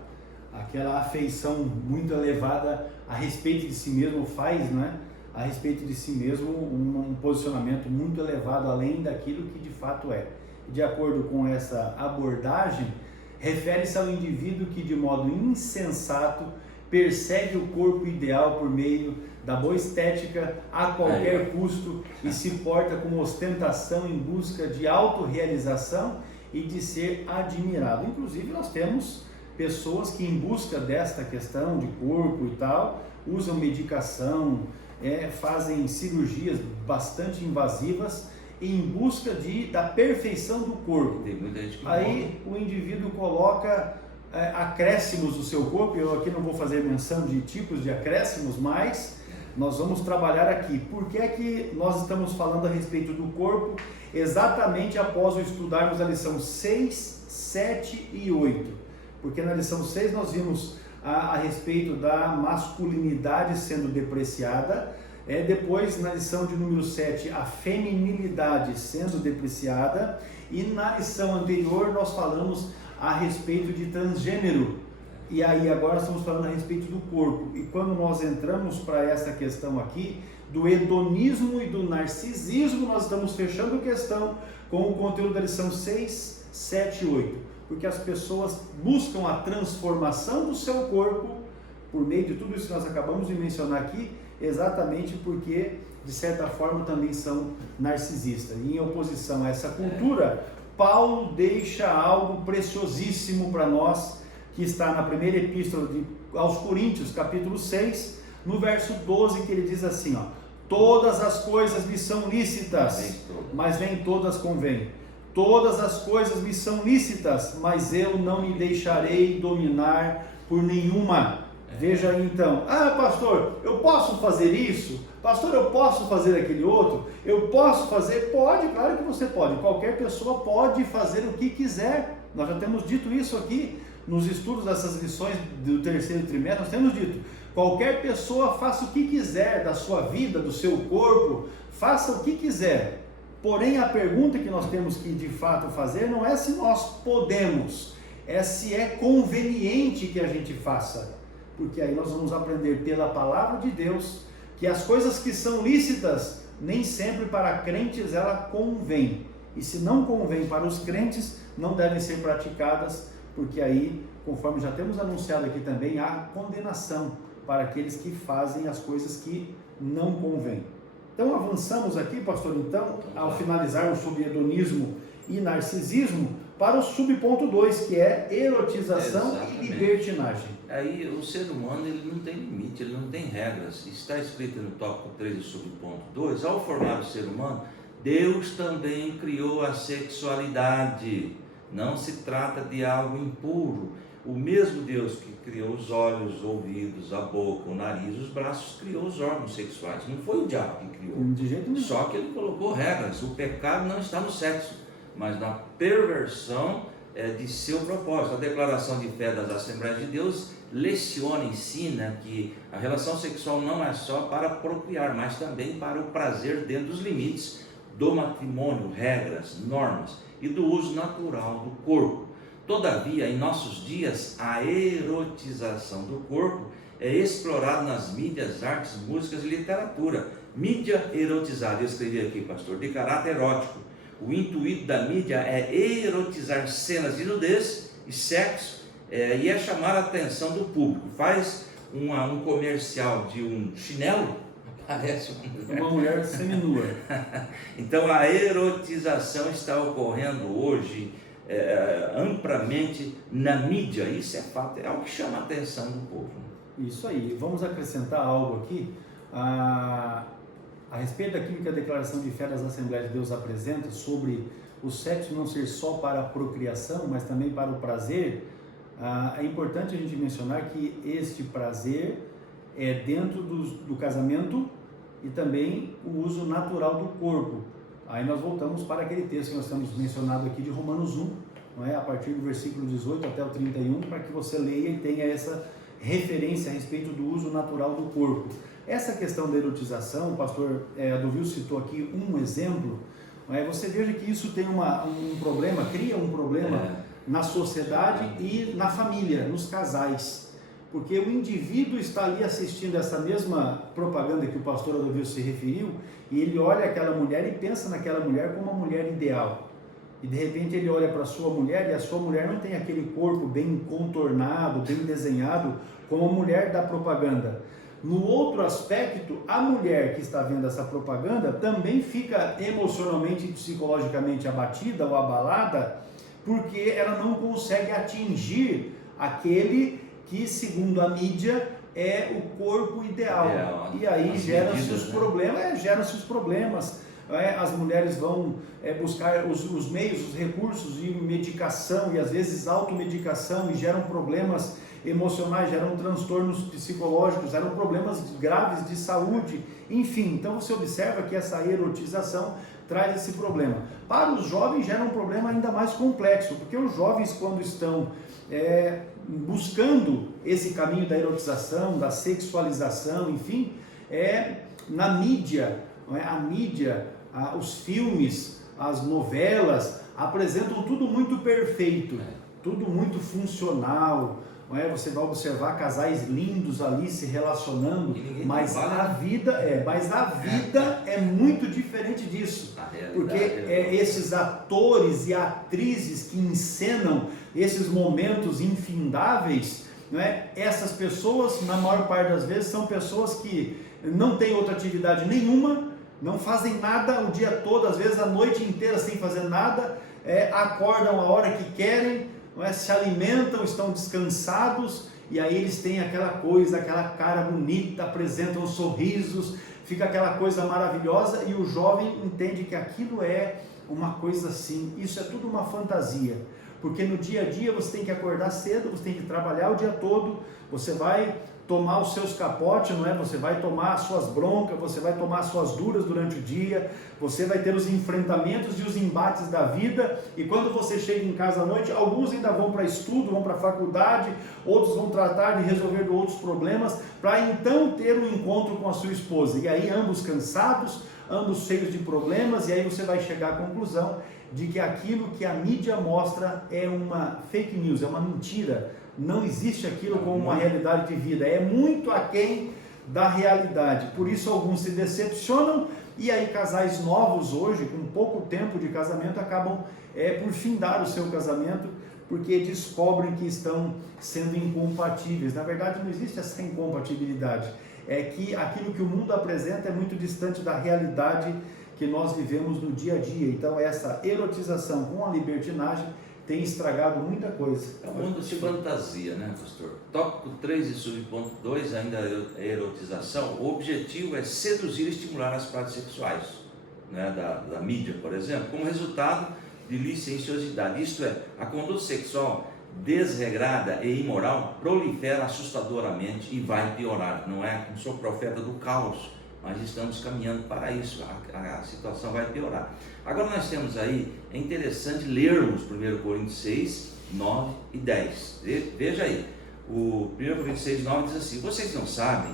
afeição muito elevada a respeito de si mesmo, né? A respeito de si mesmo um posicionamento muito elevado além daquilo que de fato é. De acordo com essa abordagem, refere-se ao indivíduo que de modo insensato persegue o corpo ideal por meio da boa estética a qualquer custo e se porta com ostentação em busca de autorrealização e de ser admirado. Inclusive nós temos pessoas que em busca desta questão de corpo e tal, usam medicação, fazem cirurgias bastante invasivas em busca da perfeição do corpo. Tem muita gente que aí o indivíduo coloca acréscimos do seu corpo. Eu aqui não vou fazer menção de tipos de acréscimos, mas nós vamos trabalhar aqui. Por que é que nós estamos falando a respeito do corpo exatamente após estudarmos a lição 6, 7 e 8? Porque na lição 6 nós vimos a respeito da masculinidade sendo depreciada, depois na lição de número 7 a feminilidade sendo depreciada, e na lição anterior nós falamos a respeito de transgênero, e aí agora estamos falando a respeito do corpo. E quando nós entramos para essa questão aqui do hedonismo e do narcisismo, nós estamos fechando a questão com o conteúdo da lição 6, 7 e 8. Porque as pessoas buscam a transformação do seu corpo por meio de tudo isso que nós acabamos de mencionar aqui, exatamente porque, de certa forma, também são narcisistas. E em oposição a essa cultura, Paulo deixa algo preciosíssimo para nós, que está na primeira epístola aos Coríntios, capítulo 6, No verso 12 que ele diz assim, ó, todas as coisas me são lícitas, mas nem todas convêm. Todas as coisas me são lícitas, mas eu não me deixarei dominar por nenhuma. Veja aí então, pastor, eu posso fazer isso? Pastor, eu posso fazer aquele outro? Eu posso fazer? Pode, claro que você pode. Qualquer pessoa pode fazer o que quiser. Nós já temos dito isso aqui nos estudos dessas lições do terceiro trimestre. Nós temos dito, qualquer pessoa faça o que quiser da sua vida, do seu corpo, faça o que quiser. Porém, a pergunta que nós temos que de fato fazer não é se nós podemos, é se é conveniente que a gente faça. Porque aí nós vamos aprender pela palavra de Deus que as coisas que são lícitas, nem sempre para crentes ela convém. E se não convém para os crentes, não devem ser praticadas, porque aí, conforme já temos anunciado aqui também, há condenação para aqueles que fazem as coisas que não convêm. Então avançamos aqui, pastor, então, ao finalizarmos sobre hedonismo e narcisismo, para o subponto 2, que é erotização e libertinagem. Aí o ser humano ele não tem limite, ele não tem regras. Está escrito no tópico 3 do subponto 2, ao formar o ser humano, Deus também criou a sexualidade. Não se trata de algo impuro. O mesmo Deus que criou os olhos, os ouvidos, a boca, o nariz, os braços, criou os órgãos sexuais. Não foi o diabo que criou. De jeito nenhum. Só que ele colocou regras. O pecado não está no sexo, mas na perversão de seu propósito. A declaração de fé das Assembleias de Deus leciona, ensina que a relação sexual não é só para procriar, mas também para o prazer dentro dos limites do matrimônio, regras, normas e do uso natural do corpo. Todavia, em nossos dias, a erotização do corpo é explorada nas mídias, artes, músicas e literatura. Mídia erotizada, eu escrevi aqui, pastor, de caráter erótico. O intuito da mídia é erotizar cenas de nudez e sexo e é chamar a atenção do público. Faz um comercial de um chinelo, aparece uma mulher seminua. Então a erotização está ocorrendo hoje amplamente na mídia. Isso é fato, é algo que chama a atenção do povo. Isso aí. Vamos acrescentar algo aqui. A respeito daquilo que a declaração de fé das Assembleias de Deus apresenta sobre o sexo não ser só para a procriação, mas também para o prazer, é importante a gente mencionar que este prazer é dentro do casamento e também o uso natural do corpo. Aí nós voltamos para aquele texto que nós temos mencionado aqui de Romanos 1, não é? A partir do versículo 18 até o 31, para que você leia e tenha essa referência a respeito do uso natural do corpo. Essa questão da erotização, o pastor Adovil citou aqui um exemplo, você veja que isso tem um problema, cria um problema na sociedade e na família, nos casais, porque o indivíduo está ali assistindo essa mesma propaganda que o pastor Adovil se referiu, e ele olha aquela mulher e pensa naquela mulher como uma mulher ideal, e de repente ele olha para a sua mulher e a sua mulher não tem aquele corpo bem contornado, bem desenhado como a mulher da propaganda. No outro aspecto, a mulher que está vendo essa propaganda também fica emocionalmente e psicologicamente abatida ou abalada, porque ela não consegue atingir aquele que, segundo a mídia, é o corpo ideal. E aí geram-se os problemas, as mulheres vão buscar os meios, os recursos de medicação e às vezes automedicação e geram problemas emocionais, geram transtornos psicológicos, geram problemas graves de saúde, enfim. Então você observa que essa erotização traz esse problema. Para os jovens gera um problema ainda mais complexo, porque os jovens, quando estão buscando esse caminho da erotização, da sexualização, enfim, na mídia, a mídia, os filmes, as novelas apresentam tudo muito perfeito, tudo muito funcional. Você vai observar casais lindos ali se relacionando, mas a vida é muito diferente disso, porque esses atores e atrizes que encenam esses momentos infindáveis, essas pessoas, na maior parte das vezes, são pessoas que não têm outra atividade nenhuma, não fazem nada o dia todo, às vezes a noite inteira sem fazer nada, acordam a hora que querem, se alimentam, estão descansados e aí eles têm aquela coisa, aquela cara bonita, apresentam sorrisos, fica aquela coisa maravilhosa, e o jovem entende que aquilo é uma coisa assim, isso é tudo uma fantasia, porque no dia a dia você tem que acordar cedo, você tem que trabalhar o dia todo, você vai tomar os seus capotes, não é? Você vai tomar as suas broncas, você vai tomar as suas duras durante o dia, você vai ter os enfrentamentos e os embates da vida, e quando você chega em casa à noite, alguns ainda vão para estudo, vão para faculdade, outros vão tratar de resolver outros problemas, para então ter um encontro com a sua esposa, e aí ambos cansados, ambos cheios de problemas, e aí você vai chegar à conclusão de que aquilo que a mídia mostra é uma fake news, é uma mentira, não existe aquilo como uma realidade de vida, é muito aquém da realidade, por isso alguns se decepcionam, e aí casais novos hoje, com pouco tempo de casamento, acabam por findar o seu casamento, porque descobrem que estão sendo incompatíveis. Na verdade não existe essa incompatibilidade, é que aquilo que o mundo apresenta é muito distante da realidade que nós vivemos no dia a dia. Então essa erotização com a libertinagem tem estragado muita coisa. É um mundo de fantasia, né, pastor? Tópico 3 e subponto 2, ainda é erotização. O objetivo é seduzir e estimular as práticas sexuais, né, da mídia, por exemplo, como resultado de licenciosidade. Isto é, a conduta sexual desregrada e imoral prolifera assustadoramente e vai piorar. Não sou profeta do caos, mas estamos caminhando para isso, a situação vai piorar. Agora nós temos aí, é interessante lermos 1 Coríntios 6, 9 e 10. Veja aí, o 1 Coríntios 6, 9 diz assim: vocês não sabem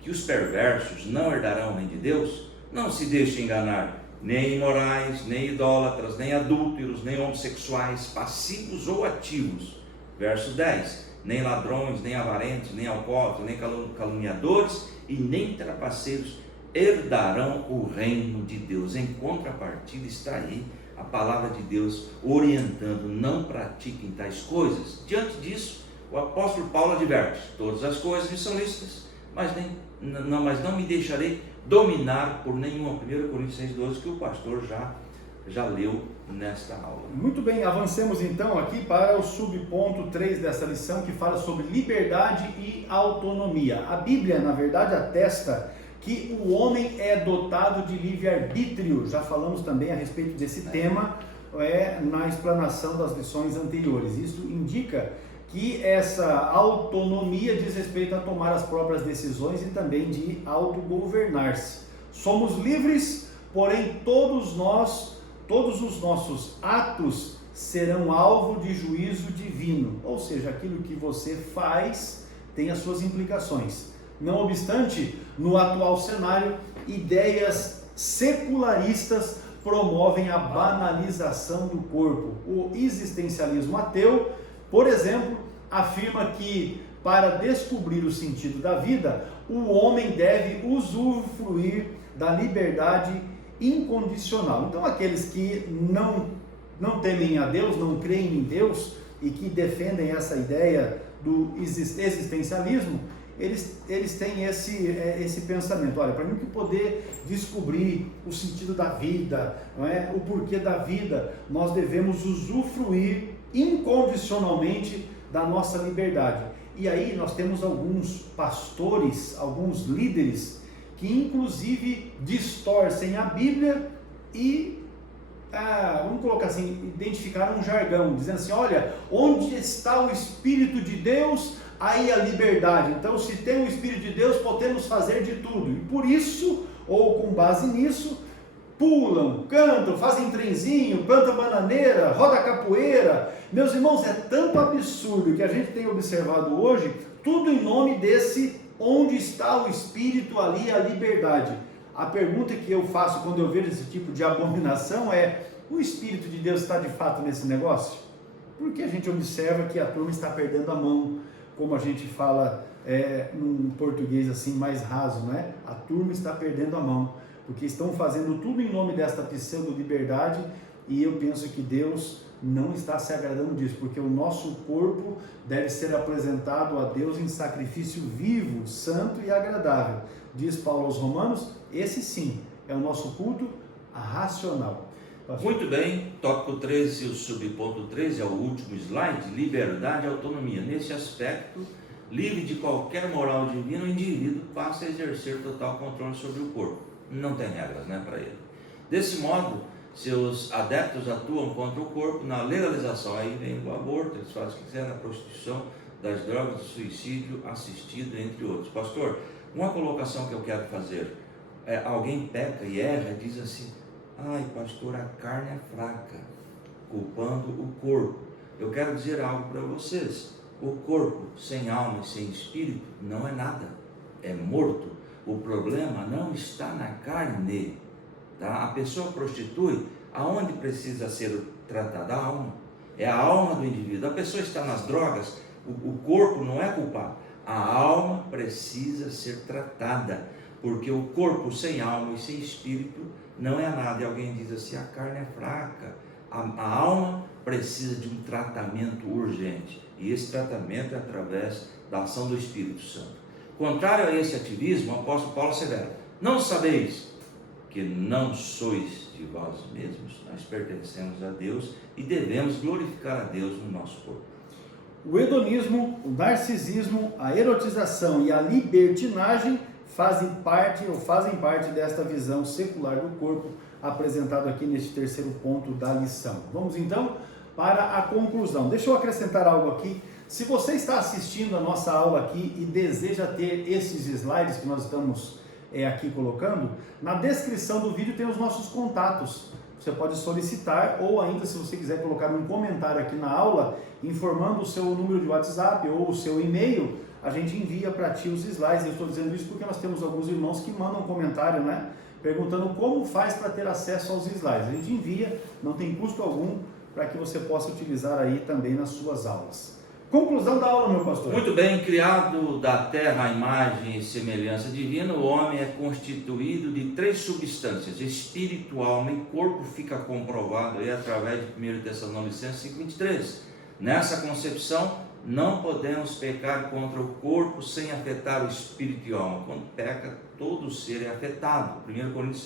que os perversos não herdarão o reino de Deus? Não se deixem enganar, nem imorais, nem idólatras, nem adúlteros, nem homossexuais, passivos ou ativos. Verso 10, nem ladrões, nem avarentos, nem alcoólatras, nem caluniadores e nem trapaceiros herdarão o reino de Deus. Em contrapartida está aí a palavra de Deus orientando: não pratiquem tais coisas. Diante disso, o apóstolo Paulo adverte: todas as coisas me são lícitas, mas não me deixarei dominar por nenhuma. 1 Coríntios 6,12, que o pastor já leu nesta aula. Muito bem, avancemos então aqui para o subponto 3 dessa lição, que fala sobre liberdade e autonomia. A Bíblia, na verdade, atesta que o homem é dotado de livre-arbítrio. Já falamos também a respeito desse tema na explanação das lições anteriores. Isso indica que essa autonomia diz respeito a tomar as próprias decisões e também de autogovernar-se. Somos livres, porém todos os nossos atos serão alvo de juízo divino, ou seja, aquilo que você faz tem as suas implicações. Não obstante, no atual cenário, ideias secularistas promovem a banalização do corpo. O existencialismo ateu, por exemplo, afirma que para descobrir o sentido da vida, o homem deve usufruir da liberdade incondicional. Então aqueles que não temem a Deus, não creem em Deus e que defendem essa ideia do existencialismo, eles têm esse pensamento: olha, para mim poder descobrir o sentido da vida, não é? O porquê da vida, nós devemos usufruir incondicionalmente da nossa liberdade. E aí nós temos alguns pastores, alguns líderes que inclusive distorcem a Bíblia e, vamos colocar assim, identificaram um jargão, dizendo assim: olha, onde está o Espírito de Deus, aí a liberdade. Então, se tem o Espírito de Deus, podemos fazer de tudo. E por isso, ou com base nisso, pulam, cantam, fazem trenzinho, plantam bananeira, roda capoeira. Meus irmãos, é tanto absurdo que a gente tem observado hoje, tudo em nome desse: onde está o Espírito, ali a liberdade. A pergunta que eu faço quando eu vejo esse tipo de abominação é: o Espírito de Deus está de fato nesse negócio? Porque a gente observa que a turma está perdendo a mão, como a gente fala num português assim mais raso, né? A turma está perdendo a mão, porque estão fazendo tudo em nome desta pseudo-liberdade, e eu penso que Deus não está se agradando disso, porque o nosso corpo deve ser apresentado a Deus em sacrifício vivo, santo e agradável. Diz Paulo aos Romanos, esse sim é o nosso culto racional. Muito bem, tópico 13, o subponto 13 é o último slide: liberdade e autonomia. Nesse aspecto, livre de qualquer moral divina, o indivíduo passa a exercer total controle sobre o corpo. Não tem regras, né, para ele. Desse modo, seus adeptos atuam contra o corpo na legalização, aí vem o aborto, eles fazem o que quiser, na prostituição, das drogas, do suicídio assistido, entre outros. Pastor, uma colocação que eu quero fazer, alguém peca e erra, diz assim: ai pastor, a carne é fraca, culpando o corpo. Eu quero dizer algo para vocês: o corpo sem alma e sem espírito não é nada, é morto. O problema não está na carne, tá? A pessoa prostitui, aonde precisa ser tratada? A alma, é a alma do indivíduo. A pessoa está nas drogas, o corpo não é culpado, a alma precisa ser tratada, porque o corpo sem alma e sem espírito não é nada. E alguém diz assim: a carne é fraca, a alma precisa de um tratamento urgente, e esse tratamento é através da ação do Espírito Santo. Contrário a esse ativismo, o apóstolo Paulo assevera: não sabeis que não sois de vós mesmos? Nós pertencemos a Deus e devemos glorificar a Deus no nosso corpo. O hedonismo, o narcisismo, a erotização e a libertinagem fazem parte desta visão secular do corpo, apresentado aqui neste terceiro ponto da lição. Vamos então para a conclusão. Deixa eu acrescentar algo aqui. Se você está assistindo a nossa aula aqui e deseja ter esses slides que nós estamos aqui colocando, na descrição do vídeo tem os nossos contatos. Você pode solicitar, ou ainda, se você quiser colocar um comentário aqui na aula, informando o seu número de WhatsApp ou o seu e-mail, a gente envia para ti os slides. Eu estou dizendo isso porque nós temos alguns irmãos que mandam comentário, né? Perguntando como faz para ter acesso aos slides. A gente envia, não tem custo algum, para que você possa utilizar aí também nas suas aulas. Conclusão da aula, meu pastor. Muito bem, criado da terra à imagem e semelhança divina, o homem é constituído de 3 substâncias: espírito, alma e corpo. Fica comprovado aí através de 1 Tessalonicenses 5:23. Nessa concepção, não podemos pecar contra o corpo sem afetar o espírito e alma. Quando peca, todo ser é afetado. 1 Coríntios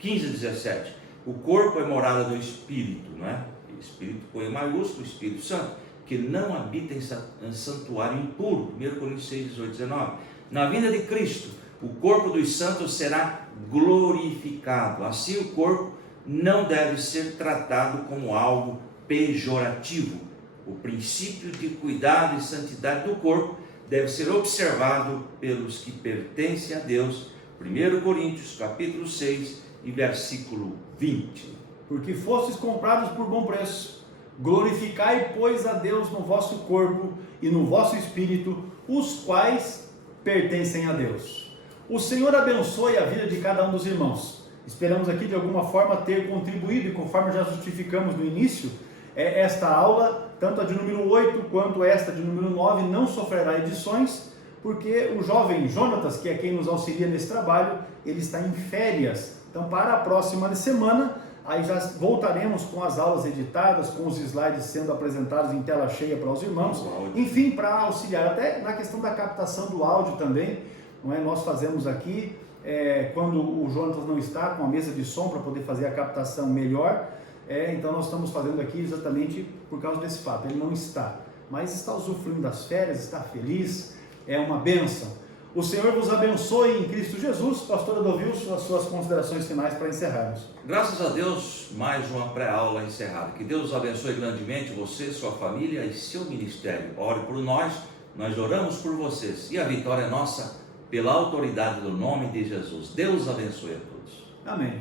6:15-17. O corpo é morada do espírito, não é? Espírito com E maiúsculo, Espírito Santo, que não habita em santuário impuro. 1 Coríntios 6:18-19. Na vinda de Cristo, o corpo dos santos será glorificado. Assim, o corpo não deve ser tratado como algo pejorativo. O princípio de cuidado e santidade do corpo deve ser observado pelos que pertencem a Deus. 1 Coríntios capítulo 6 e versículo 20. Porque fostes comprados por bom preço, glorificai, pois, a Deus no vosso corpo e no vosso espírito, os quais pertencem a Deus. O Senhor abençoe a vida de cada um dos irmãos. Esperamos aqui de alguma forma ter contribuído, e conforme já justificamos no início, esta aula, tanto a de número 8 quanto esta de número 9, não sofrerá edições, porque o jovem Jonatas, que é quem nos auxilia nesse trabalho, ele está em férias. Então, para a próxima semana, aí já voltaremos com as aulas editadas, com os slides sendo apresentados em tela cheia para os irmãos, enfim, para auxiliar até na questão da captação do áudio também, não é? Nós fazemos aqui, quando o Jonatas não está, com a mesa de som para poder fazer a captação melhor, então nós estamos fazendo aqui exatamente por causa desse fato. Ele não está, mas está usufruindo das férias, está feliz, é uma bênção. O Senhor vos abençoe em Cristo Jesus. Pastor Adolfo, as suas considerações finais para encerrarmos. Graças a Deus, mais uma pré-aula encerrada. Que Deus abençoe grandemente você, sua família e seu ministério. Ore por nós, nós oramos por vocês. E a vitória é nossa pela autoridade do nome de Jesus. Deus abençoe a todos. Amém.